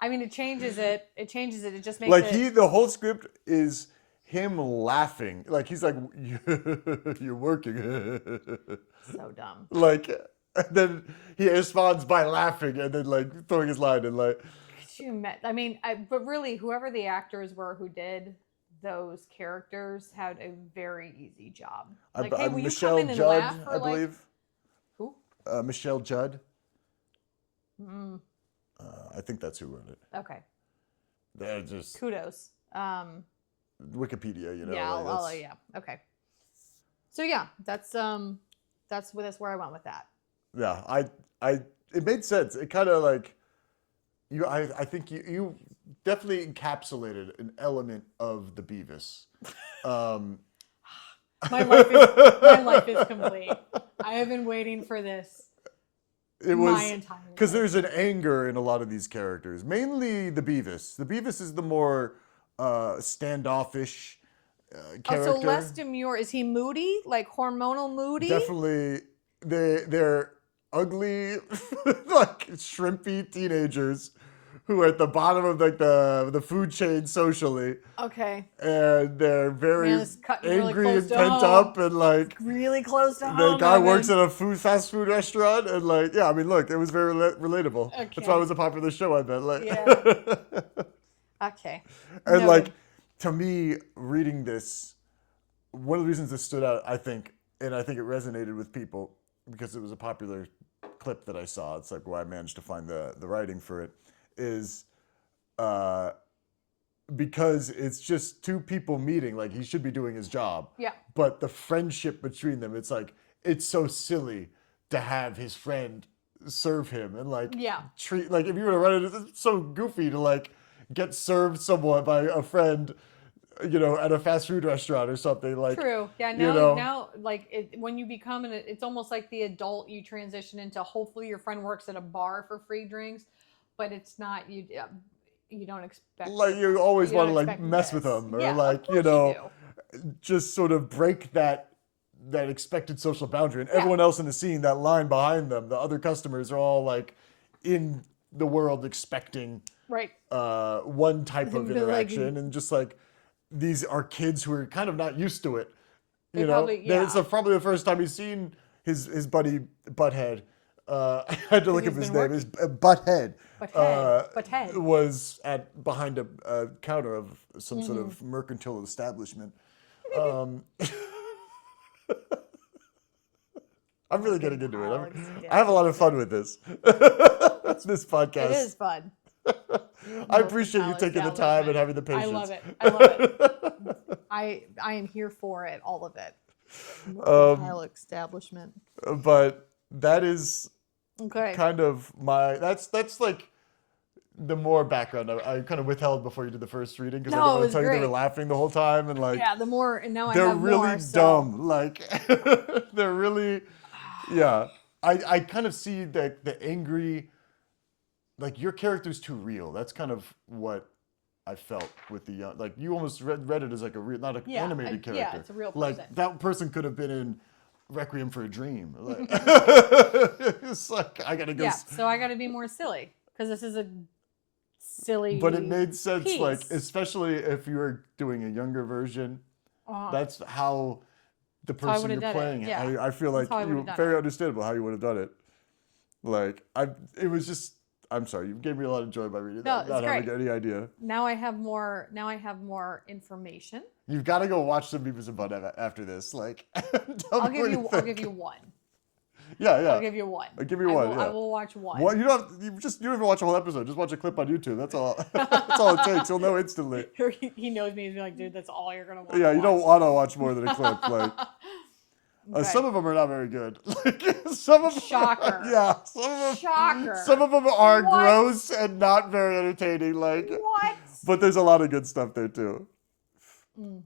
I mean, it changes it. It changes it. It just makes like it. the whole script is him laughing. Like he's like, "You're working." So dumb. Like, and then he responds by laughing, and then like throwing his line and like. Could you imagine? I mean, but really, whoever the actors were who did those characters had a very easy job. Like, hey, will Michelle you come in and Judd, laugh for I believe. Who? Michelle Judd. Mm. I think that's who wrote it. Okay. They're just Kudos. Wikipedia, you know. Yeah, like yeah. Okay. So yeah, that's where I went with that. Yeah, it made sense. It kind of like I think you definitely encapsulated an element of the Beavis. My life is complete. I have been waiting for this. My entire life. Because there's an anger in a lot of these characters, mainly the Beavis. The Beavis is the more standoffish character. Oh, so less demure. Is he moody? Like hormonal moody? Definitely. They're ugly, like shrimpy teenagers who are at the bottom of like the food chain socially. Okay. And they're very angry really and pent up and like really close to home. The guy works at a fast food restaurant and like yeah, I mean look, it was very relatable. Okay. That's why it was a popular show, I bet. Like yeah. Okay. And like to me, reading this, one of the reasons this stood out, I think, and I think it resonated with people because it was a popular clip that I saw. It's like where I managed to find the writing for it. Is because it's just two people meeting, like he should be doing his job. Yeah. But the friendship between them, it's like, it's so silly to have his friend serve him and like treat, like if you were to run it, it's so goofy to like get served someone by a friend, you know, at a fast food restaurant or something like. True. Yeah. Now like when you become it's almost like the adult you transition into. Hopefully your friend works at a bar for free drinks. But it's not you don't expect like you always want to like mess with them or like you know just sort of break that expected social boundary and everyone else in the scene, that line behind them, the other customers are all like in the world expecting one type of interaction and just like these are kids who are kind of not used to it, you know. It's probably the first time he's seen his buddy Butthead. I had to look up his name. His Butthead. Butthead Was behind a counter of some sort of mercantile establishment. I'm really getting into it. I have a lot of fun with this. This podcast. It is fun. I appreciate you taking the time and having the patience. I love it. I am here for it. All of it. Mercantile establishment. But that is. Okay. Kind of that's like the more background I kind of withheld before you did the first reading because I didn't want to tell you they were laughing the whole time and like the more and now they're I have really more, dumb like they're really I kind of see the angry, like your character's too real. That's kind of what I felt with the young, like you almost read it as like a real, not an animated character. Yeah, it's a real person. Like that person could have been in Requiem for a Dream. Like, it's like I gotta go. Yeah, so I gotta be more silly because this is a silly. But it made sense, piece. like especially if you were doing a younger version. That's how the person you're playing. Yeah. I feel like very understandable how you would have done it. Like it was just. I'm sorry, you gave me a lot of joy by reading that. Not having any idea. Now I have more information. You've got to go watch some Beavis and Butthead after this. Like, I'll give you one. Yeah, yeah. I'll give you one. I'll give you one. I Yeah. will watch one. What you don't even watch a whole episode. Just watch a clip on YouTube. That's all. That's all it takes. You'll know instantly. He knows me. He's like, dude, that's all you're gonna watch. Yeah, you don't want to watch more than a clip. Like Okay. some of them are not very good. Like some of them. Shocker. Yeah, some of them. Shocker. Some of them are What? gross and not very entertaining. Like, What? but there's a lot of good stuff there too. Mm.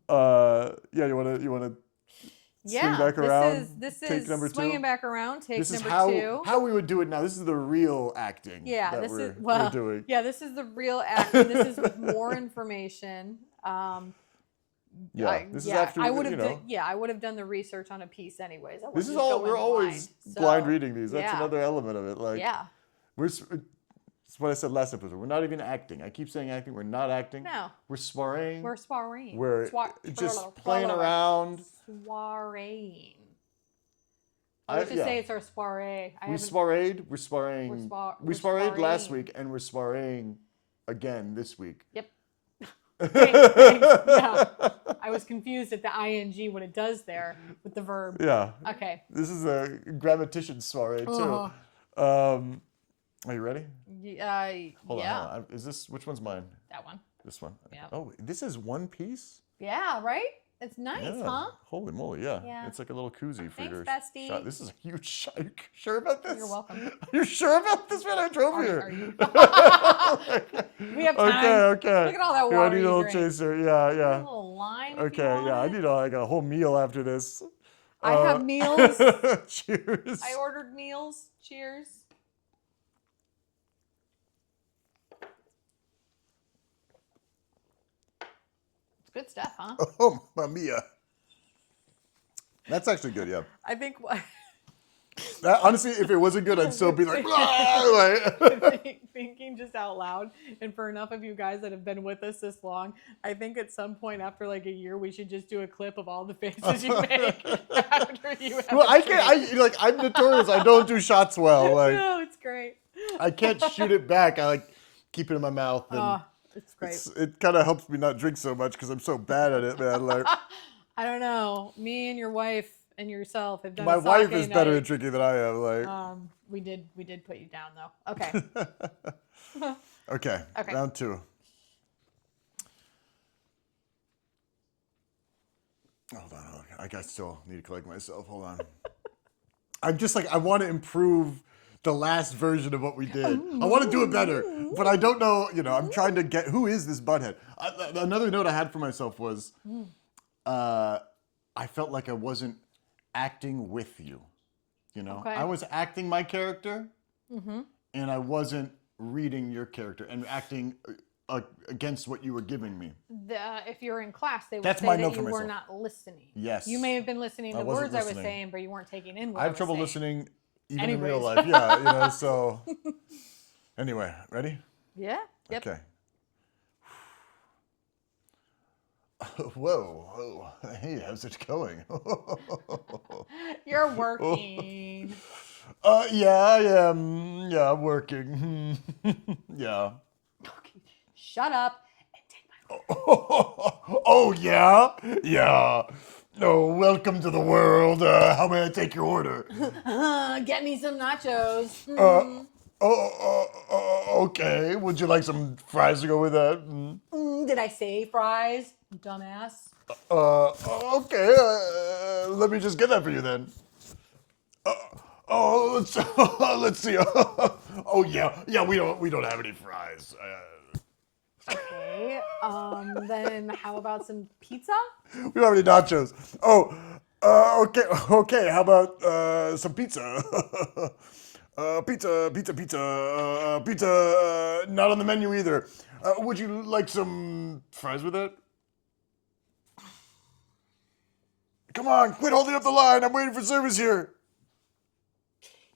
Yeah, you wanna Yeah, swing back around. This take is number two? swinging back around. Take This is number two. how we would do it now. This is the real acting. Yeah, that this is we're doing. Yeah, this is the real acting. This is with more information. Yeah, this is after I would have you know. done. Yeah, I would have done the research on a piece anyways. I This wouldn't is just all go we're in always blind reading these. That's yeah. another element of it. Like Yeah. It's what I said last episode. We're not even acting. I keep saying acting. We're not acting. No. We're sparring. We're sparring. We're just playing around. Soiree. I would just say it's our soiree. We sparred. We're sparring. We sparred last sparring. week, and we're sparring again this week. Yep. Thanks. Yeah. I was confused at the ing what it does there with the verb. Yeah. Okay. This is a grammatition soiree too. Are you ready? Hold Hold on. Is this which one's mine? That one. This one. Yeah. Oh, this is one piece. Yeah. Right. It's nice, Yeah. huh? Holy moly, yeah. Yeah. It's like a little koozie for Thanks, your bestie. shot. This is a huge shot. Are you sure about this? You're welcome. Are you sure about this, man? I drove here. Are you? We have time. Okay. Look at all that Here, water I need you a little drink. chaser. Yeah, A yeah. little lime. Okay, yeah. I need like a whole meal after this. I have meals. Cheers. I ordered meals. Cheers. It's good stuff, huh? Oh, mamma mia. That's actually good, yeah. I think Honestly, if it wasn't good, I'd still be like, like thinking just out loud. And for enough of you guys that have been with us this long, I think at some point after like a year, we should just do a clip of all the faces you make after you have well, a I drink. can't. I'm notorious. I don't do shots well. Like, No, it's great. I can't shoot it back. I like keep it in my mouth, and It's great. it kind of helps me not drink so much because I'm so bad at it, man. Like, I don't know. Me and your wife and yourself have done. my a wife sake is better night. at drinking than I am. Like, We did put you down though. Okay. okay, Okay. round two. Hold on. I still need to collect myself. Hold on. I'm just like, I want to improve the last version of what we did. I want to do it better, but I don't know. You know, I'm trying to get, who is this butthead? Another note I had for myself was, I felt like I wasn't acting with you. You know, Okay. I was acting my character, and I wasn't reading your character and acting against what you were giving me. If you're in class, they would That's say my that note you for were myself. not listening. Yes. You may have been listening to the wasn't words I was listening. saying, but you weren't taking in what I have was trouble saying. listening even in Anyways. real life. Yeah, you know, so. Anyway, ready? Yeah. Yep. Okay. Whoa. Hey, how's it going? You're working. Yeah, I am. Yeah, I'm working. Yeah. Okay. Shut up and take my Oh, yeah? Yeah. Oh, welcome to the world. How may I take your order? Get me some nachos. Okay. Would you like some fries to go with that? Did I say fries, dumbass? Okay. Let me just get that for you then. Let's see. Oh yeah. We don't have any fries. Okay. Then how about some pizza? We don't have any nachos. Oh. Okay. How about some pizza? Pizza. Pizza. Not on the menu either. Would you like some fries with that? Come on, quit holding up the line. I'm waiting for service here.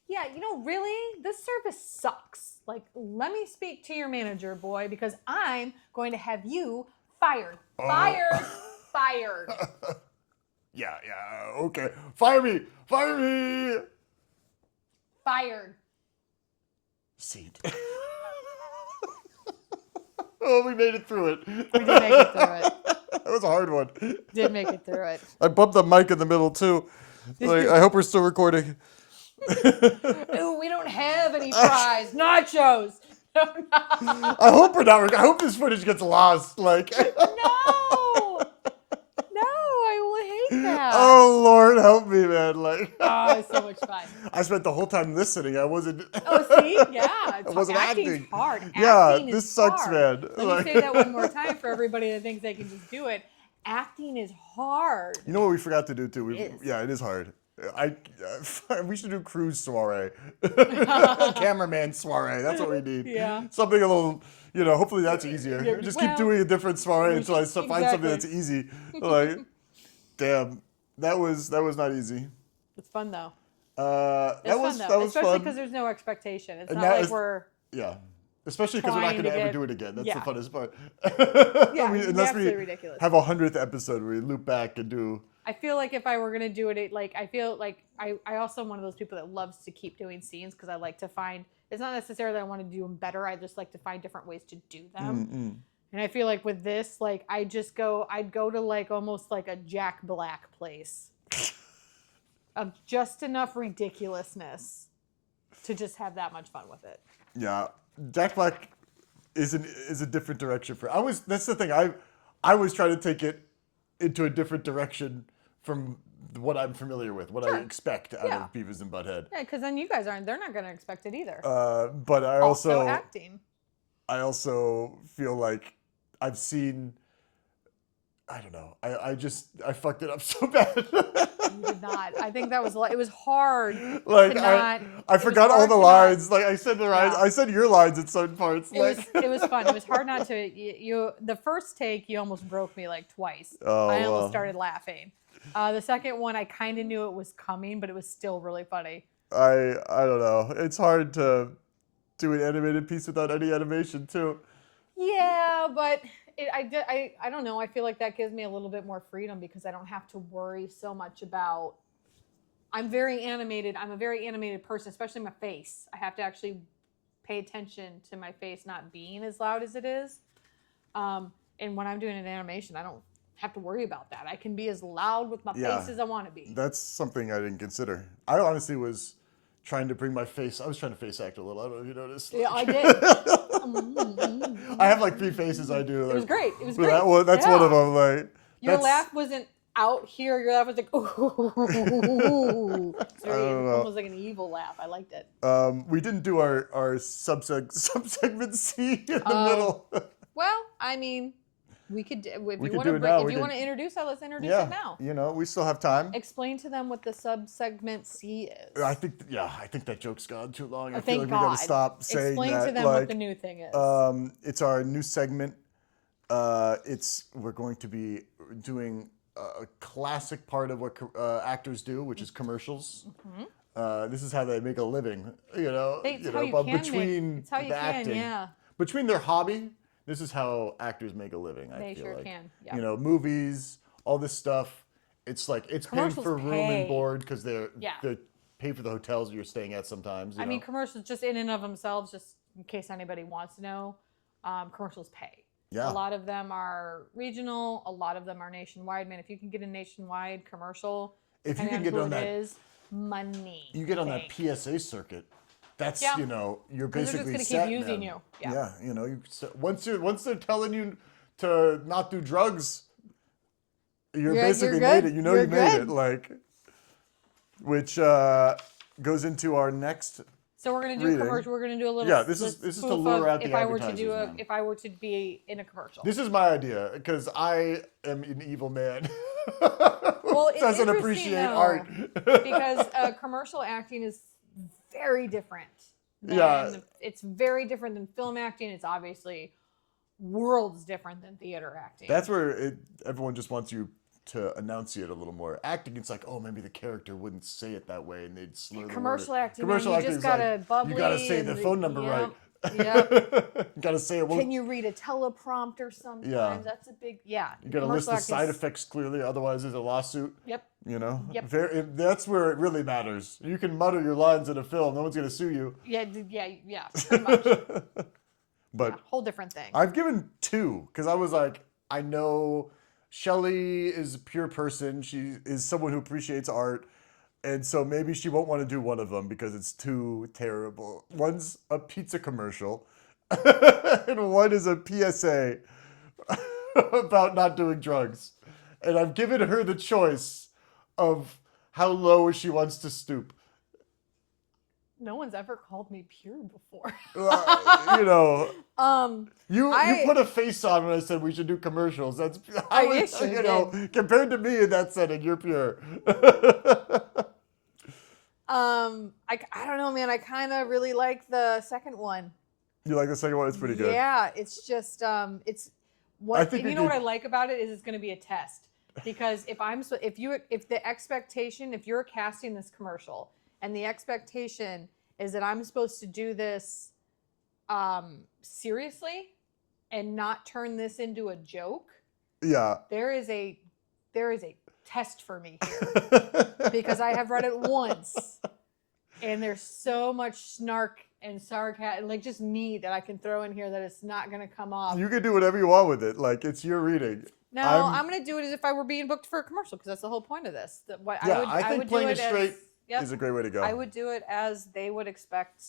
Yeah, really, this service sucks. Like, let me speak to your manager, boy, because I'm going to have you fired. Fired. Yeah, okay. Fire me. Fired. Seat. Oh, we made it through it. We did make it through it. That was a hard one. Did make it through it. I bumped the mic in the middle too. Like, I hope we're still recording. Ooh, we don't have any fries. Nachos. No, no. I hope we're not. I hope this footage gets lost. Like, No. No, I will hate that. oh Lord, help me, man! Like, Oh, it's so much fun. I spent the whole time listening. I wasn't. Oh, see? Yeah. I wasn't acting's acting. hard. Yeah, Acting this is sucks, hard. man. Let Like- me say that one more time for everybody that thinks they can just do it. Acting is hard. You know what we forgot to do too? It is. Yeah, it is hard. We should do cruise soiree, cameraman soiree. That's what we need. Yeah. Something a little, hopefully that's easier. Yeah, Just well, keep doing a different soiree until I find something exactly. that's easy. Like, damn, that was not easy. It's fun though. That It's was fun though, especially fun. because there's no expectation. It's And not that like is- we're. Yeah. Especially because we're not Trying going to to ever get- do it again. That's yeah. the funnest part. Yeah, Unless we absolutely ridiculous. have a 100th episode where we loop back and do. I feel like if I were gonna do it, I feel like I also am one of those people that loves to keep doing scenes because I like to find. It's not necessarily that I want to do them better. I just like to find different ways to do them. Mm-mm. And I feel like with this, like I'd go to like almost like a Jack Black place of just enough ridiculousness to just have that much fun with it. Yeah, Jack Black is a different direction for. That's the thing. I was trying to take it into a different direction from what I'm familiar with, what I expect out of Beavis and Butthead. Yeah, because then you guys aren't. They're not gonna expect it either. But I also acting. I also feel like I've seen. I don't know. I fucked it up so bad. You did not. I think that was it was hard. Like to not, I forgot all hard the to not- lines. Like I said the lines. Yeah. I said your lines at certain parts. It was fun. It was hard not to. You the first take you almost broke me like twice. Oh, I almost well. started laughing. The second one I kind of knew it was coming, but it was still really funny. I don't know. It's hard to do an animated piece without any animation too. Yeah, but I don't know. I feel like that gives me a little bit more freedom because I don't have to worry so much about. I'm very animated. I'm a very animated person, especially my face. I have to actually pay attention to my face not being as loud as it is. And when I'm doing an animation, I don't have to worry about that. I can be as loud with my face as I want to be. That's something I didn't consider. I honestly was trying to bring my face. I was trying to face act a little. I don't know if you noticed. Yeah, I did. I have like 3 faces I do. Like, It was great. It was but great. that's one of them. Like Your laugh wasn't out here. Your laugh was like, ooh. It's almost like an evil laugh. I liked it. we didn't do our subsegment C in the middle. Well, I mean, we could. If We you could want do to, it now. if We you could- want to introduce that, let's introduce Yeah, it now. we still have time. Explain to them what the subsegment C is. I think that joke's gone too long. I feel Thank like God. we gotta stop saying Explain that. to them what the new thing is. It's our new segment. We're going to be doing a classic part of what actors do, which is commercials. This is how they make a living. It's how you but can between it's how you the can, acting, yeah. between their hobby, this is how actors make a living. I They feel sure like. can, yeah. Movies, all this stuff. It's like it's paying Commercials for room pay. and board because they're Yeah. pay for the hotels you're staying at sometimes. I mean, commercials just in and of themselves, just in case anybody wants to know, commercials pay. Yeah. A lot of them are regional. A lot of them are nationwide. Man, if you can get a nationwide commercial, If you depending can get who on it that, is, money. you get on that Thanks. PSA circuit. That's Yeah. you're 'Cause they're basically just gonna set, keep using man. you. Yeah. Once they're telling you to not do drugs, you're You're basically good. made it. You You're made good. it. Like, which goes into our next. So we're gonna do reading. commercial. We're gonna do a little. Yeah, this is to spoof lure of out the if I were to advertisers, do man. if I were to be in a commercial. This is my idea because I am an evil man. Well, it's doesn't interesting, appreciate though, art because commercial acting is very different. Yeah. It's very different than film acting. It's obviously worlds different than theater acting. That's where everyone just wants you to enunciate a little more. Acting, it's like, oh, maybe the character wouldn't say it that way, and they'd slur the commercial word. acting. Commercial You acting just is gotta like, bubbly. you gotta say and the phone number yep, right. Yep. You gotta say it. Can you read a teleprompter sometimes? Yeah. That's a big yeah. You gotta list the side effects clearly, otherwise there's a lawsuit. Yep. Yep. That's where it really matters. You can mutter your lines in a film; no one's gonna sue you. Yeah. Pretty much. But Yeah, whole different thing. I've given 2 because I was like, I know Shelly is a pure person. She is someone who appreciates art. And so maybe she won't want to do one of them because it's too terrible. One's a pizza commercial, and one is a PSA about not doing drugs. And I've given her the choice of how low she wants to stoop. No one's ever called me pure before. You know, you I- put a face on when I said we should do commercials. That's I sure you know, compared to me in that setting, you're pure. I don't know, man. I kind of really like the second one. You like the second one? It's pretty good. Yeah, it's just it's what I think and we you know what could- I like about it is it's going to be a test because if the expectation if you're casting this commercial and the expectation is that I'm supposed to do this seriously and not turn this into a joke, Yeah. there is a test for me here because I have read it once and there's so much snark and sarcasm, like just me that I can throw in here that it's not going to come off. You can do whatever you want with it. Like, it's your reading. No, I'm going to do it as if I were being booked for a commercial because that's the whole point of this. I think would playing do it straight yep, is a great way to go. I would do it as they would expect.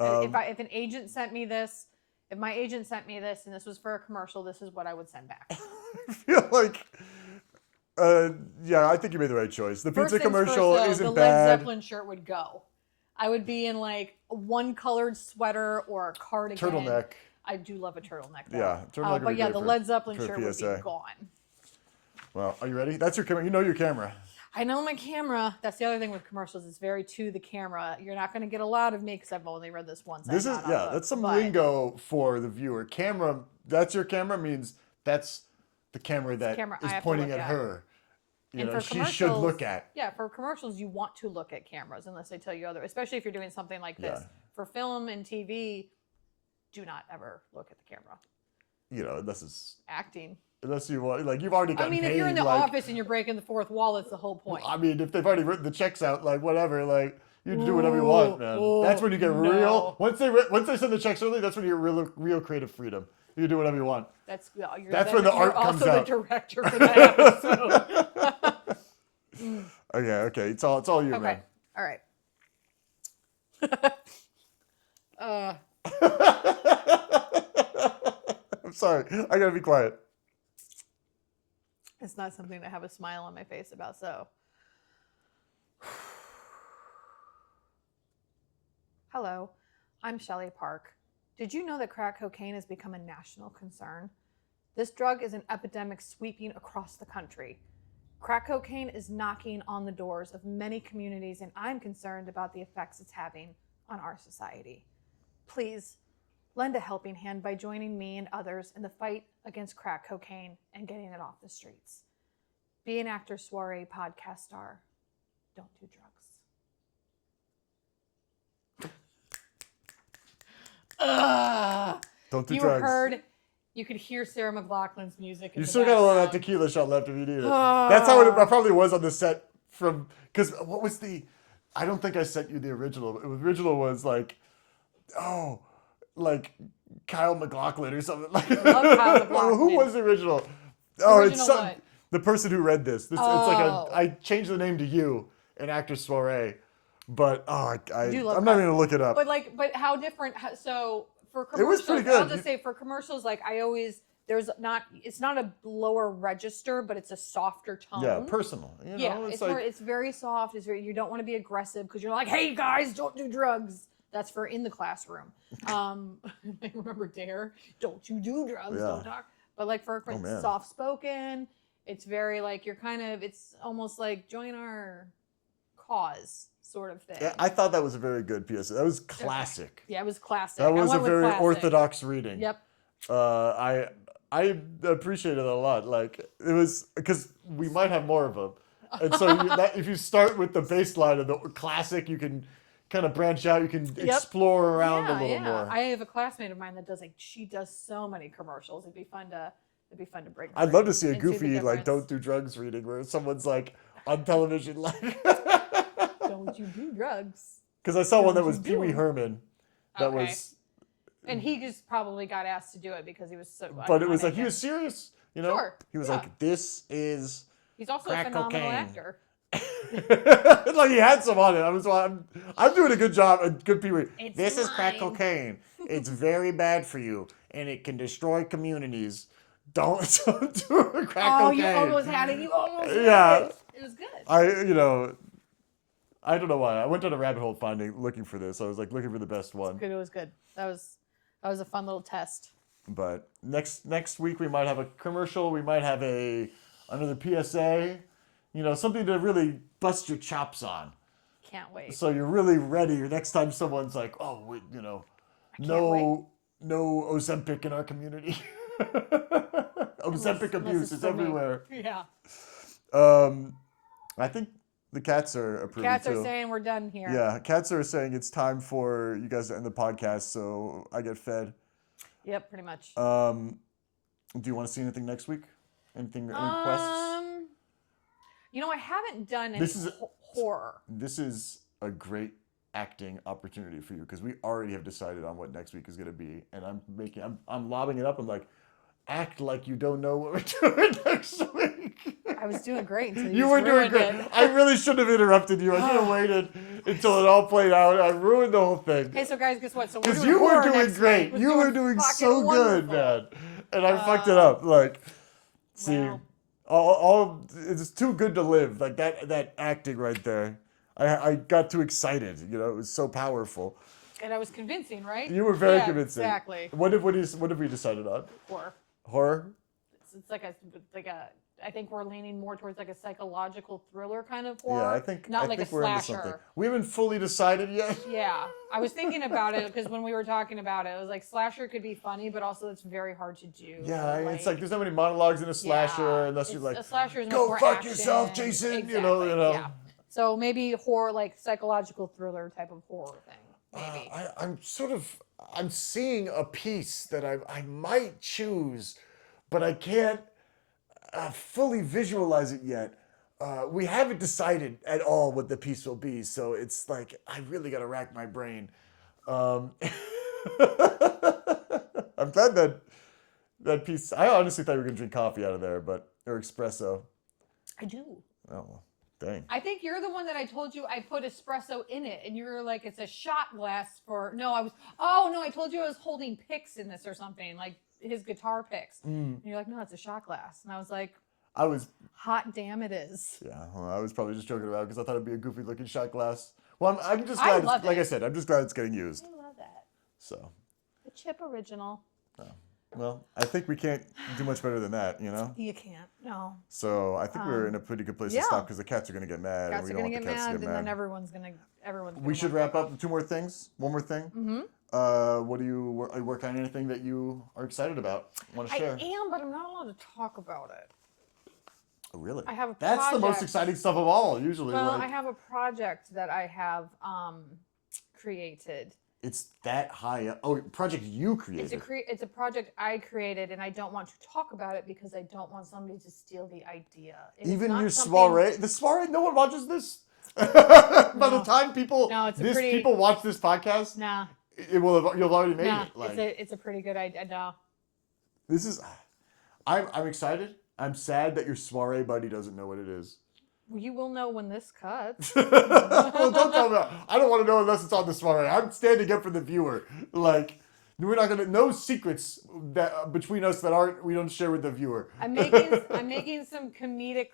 If an agent sent me this, if my agent sent me this and this was for a commercial, this is what I would send back. I feel like, yeah, I think you made the right choice. The First pizza things commercial first, though, isn't the bad. Led Zeppelin shirt would go. I would be in like a one-colored sweater or a cardigan. Turtleneck. I do love a turtleneck, though. Yeah, turtleneck would but be yeah, great the for- Led Zeppelin for shirt would PSA. be gone. Well, are you ready? That's your camera. You know your camera. I know my camera. That's the other thing with commercials. It's very to the camera. You're not going to get a lot of me because I've only read this once. This is, yeah, that's some lingo for the viewer. Camera, that's your camera means that's the camera that camera I is have to pointing look at at. her. You And know, for she should look at. Yeah, for commercials, you want to look at cameras unless they tell you other. Especially if you're doing something like this. Yeah. For film and TV, do not ever look at the camera. You know, unless you want, like, you've already gotten paid. If you're in the like, office and you're breaking the fourth wall, that's the whole point. I mean, if they've already written the checks out, like, whatever, like, you do whatever you want, man. That's when you get real. Once they send the checks early, that's when you get real creative freedom. You do whatever you want. That's when the art comes also out. the director for that episode. Okay. It's all you, Okay. man. All right. I'm sorry. I gotta be quiet. It's not something to have a smile on my face about, so. Hello, I'm Shelly Park. Did you know that crack cocaine has become a national concern? This drug is an epidemic sweeping across the country. Crack cocaine is knocking on the doors of many communities, and I'm concerned about the effects it's having on our society. Please, lend a helping hand by joining me and others in the fight against crack cocaine and getting it off the streets. Be an actor, Soiree podcast star. Don't do drugs. Don't do You drugs. You could hear Sarah McLachlan's music. In You the still got a lot of that background. tequila shot left if you need it. That's how it probably was on the set from, because what was I don't think I sent you the original. The original was like, like Kyle MacLachlan or something. Like, Love Kyle MacLachlan. Who was the original? Oh, Original it's what? the person who read this. It's like Oh. I changed the name to you, an actor Soiree, but I'm do not love even Kyle. gonna look it up. But how different? So for It commercials, was pretty I'll good. just say for commercials, like it's not a lower register, but it's a softer tone. Yeah, personal. You know? Yeah, it's like, it's very soft. You don't want to be aggressive because you're like, hey guys, don't do drugs. That's for in the classroom. I remember Dare, don't you do drugs, Yeah. don't talk. But like for man. soft spoken, it's very like it's almost like join our cause sort of thing. yeah, I thought that was a very good piece. That was classic. Yeah, it was classic. That was I a went with very classic. orthodox reading. Yep. I appreciated it a lot. Like, it was because we might have more of them, and so if you start with the baseline of the classic, you can kind of branch out. You can explore around a little more. I have a classmate of mine that she does so many commercials. It'd be fun to bring. I'd love to see a and the goofy like difference. "Don't do drugs" reading where someone's like on television like. Don't you do drugs? Because I saw one that Don't was you Pee do Wee 'em? Herman. That Okay. was. And he just probably got asked to do it because he was so. But it was like iconic he was and- serious. You know. Sure, He was yeah. like, "This is." He's also crack a phenomenal cocaine. actor. Like he had some on it. I'm doing a good job, a good Pee-wee. It's This is crack mine. cocaine. It's very bad for you, and it can destroy communities. Don't do crack Oh, cocaine. you almost had it. You almost had Yeah. it. It was good. I don't know why. I went down a rabbit hole looking for this. I was like looking for the best one. Good. It was good. That was a fun little test. But next week we might have a commercial. We might have another PSA. Something to really bust your chops on. Can't wait. So you're really ready. Next time someone's like, oh, no Ozempic in our community. Ozempic abuse is everywhere. Yeah. I think the cats are approving Cats too. are saying we're done here. Yeah, cats are saying it's time for you guys to end the podcast, so I get fed. Yep, pretty much. Do you want to see anything next week? Any requests? I haven't done any horror. This is a great acting opportunity for you because we already have decided on what next week is going to be, and I'm lobbing it up. I'm like, act like you don't know what we're doing next week. I was doing great until you were doing great. It. I really shouldn't have interrupted you. I should have waited until it all played out. I ruined the whole thing. Hey, so guys, guess what? So because you were doing great. You were doing so good, man, and I fucked it up. Like, see. Wow. All it's too good to live. Like that acting right there. I got too excited. It was so powerful. And I was convincing, right? You were very convincing. Exactly. What have we decided on? Horror. It's like a. I think we're leaning more towards like a psychological thriller kind of horror. Yeah, I think not I like think a we're slasher. into something. We haven't fully decided yet. Yeah, I was thinking about it because when we were talking about it, it was like slasher could be funny, but also it's very hard to do. Yeah, it's like there's not many monologues in a slasher unless you're like, a slasher is go more fuck action. yourself, Jason. Exactly. You know. Yeah. So maybe horror, like psychological thriller type of horror thing. Maybe. I'm seeing a piece that I might choose, but I can't fully visualize it yet. We haven't decided at all what the piece will be, so it's like I really got to rack my brain. I'm glad that piece. I honestly thought we were gonna drink coffee out of there, or espresso. I do. Oh, dang. I think you're the one that I told you I put espresso in it, and you were like, "It's a shot glass for." No, I told you I was holding picks in this or something, like his guitar picks. And you're like, "No, it's a shot glass," and I was like, hot damn, it is. Yeah, well, I was probably just joking around because I thought it'd be a goofy looking shot glass. Well, I'm just glad. Like I said, I'm just glad it's getting used. I love that. So. The Chip original. Oh. Well, I think we can't do much better than that, You can't. No. So I think we're in a pretty good place to stop because the cats are going to get mad. Cats are going to get mad, and then everyone's going to. We should wrap up with two more things. One more thing. Mm-hmm. Are you working on anything that you are excited about? Want to share? I am, but I'm not allowed to talk about it. Oh, really? I have a That's project. the most exciting stuff of all, usually. Well, I have a project that I have created. It's that high up. Oh, project you created. It's a project I created, and I don't want to talk about it because I don't want somebody to steal the idea. Even your soiree? The soiree? No one watches this? By the time people watch this podcast, nah, you'll have already made it. Like, it's a pretty good idea. No. This is, I'm excited. I'm sad that your soiree buddy doesn't know what it is. You will know when this cuts. Well, don't tell me that. I don't want to know unless it's on the soiree. I'm standing up for the viewer. Like, we're not gonna, no secrets that between us that we don't share with the viewer. I'm making some comedic.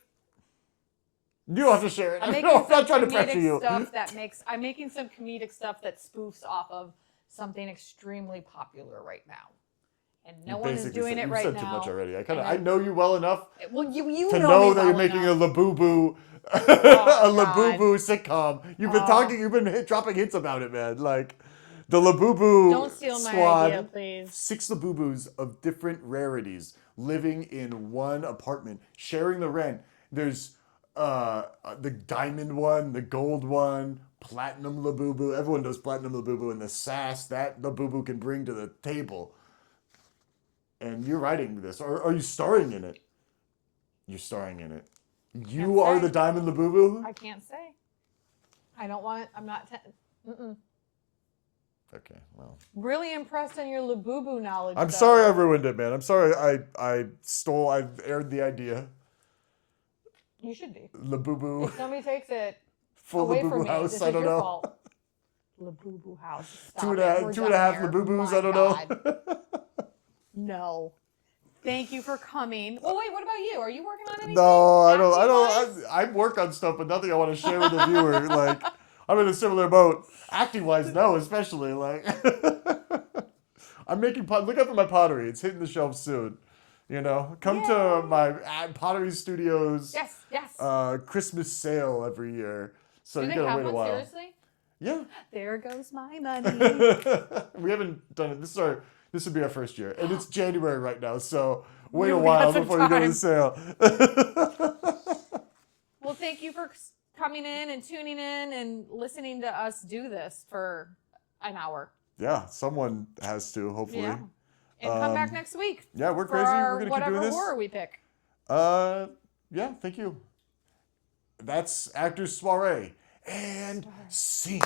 You don't have to share it. I'm not trying to pressure you. I'm making some comedic stuff that spoofs off of something extremely popular right now. And no one is doing it right now. You said too much already. I know you well enough you to know that you're making a Labubu, sitcom. You've been dropping hints about it, man. Like the Labubu Don't steal my squad, idea, please. 6 Labubus of different rarities living in one apartment, sharing the rent. There's the diamond one, the gold one, platinum Labubu. Everyone knows platinum Labubu and the sass that Labubu can bring to the table. And you're writing this, or are you starring in it? You're starring in it. You are the Diamond Labubu? I can't say. I don't want it. I'm not. Mm-mm. Okay, well. Really impressed on your Labubu knowledge. I'm sorry I ruined it, man. I'm sorry I aired the idea. You should be. Labubu. If somebody takes it Full away from Labubu me, house. this I is don't your know. fault. Labubu house. Stop Two and it. We're two done and a half here. Labubus. My I don't God. know. No. Thank you for coming. Well, wait, what about you? Are you working on anything? No, I Acting-wise? I work on stuff, but nothing I want to share with the viewer. Like, I'm in a similar boat. Acting wise, no, especially. Like, I'm making look out for my pottery. It's hitting the shelves soon. You know, come to Yay. my Pottery Studios Yes, yes. Christmas sale every year. So Do you they gotta have wait a one, while. seriously? Yeah. There goes my money. We haven't done it. This would be our first year, and it's January right now. So wait We a got while some before you go to time. the sale. Well, thank you for coming in and tuning in and listening to us do this for an hour. Yeah, someone has to, hopefully. Yeah. And come back next week. Yeah, we're for crazy. Our We're going to keep whatever doing this. horror we pick. Yeah, thank you. That's Actors Soiree. And scene.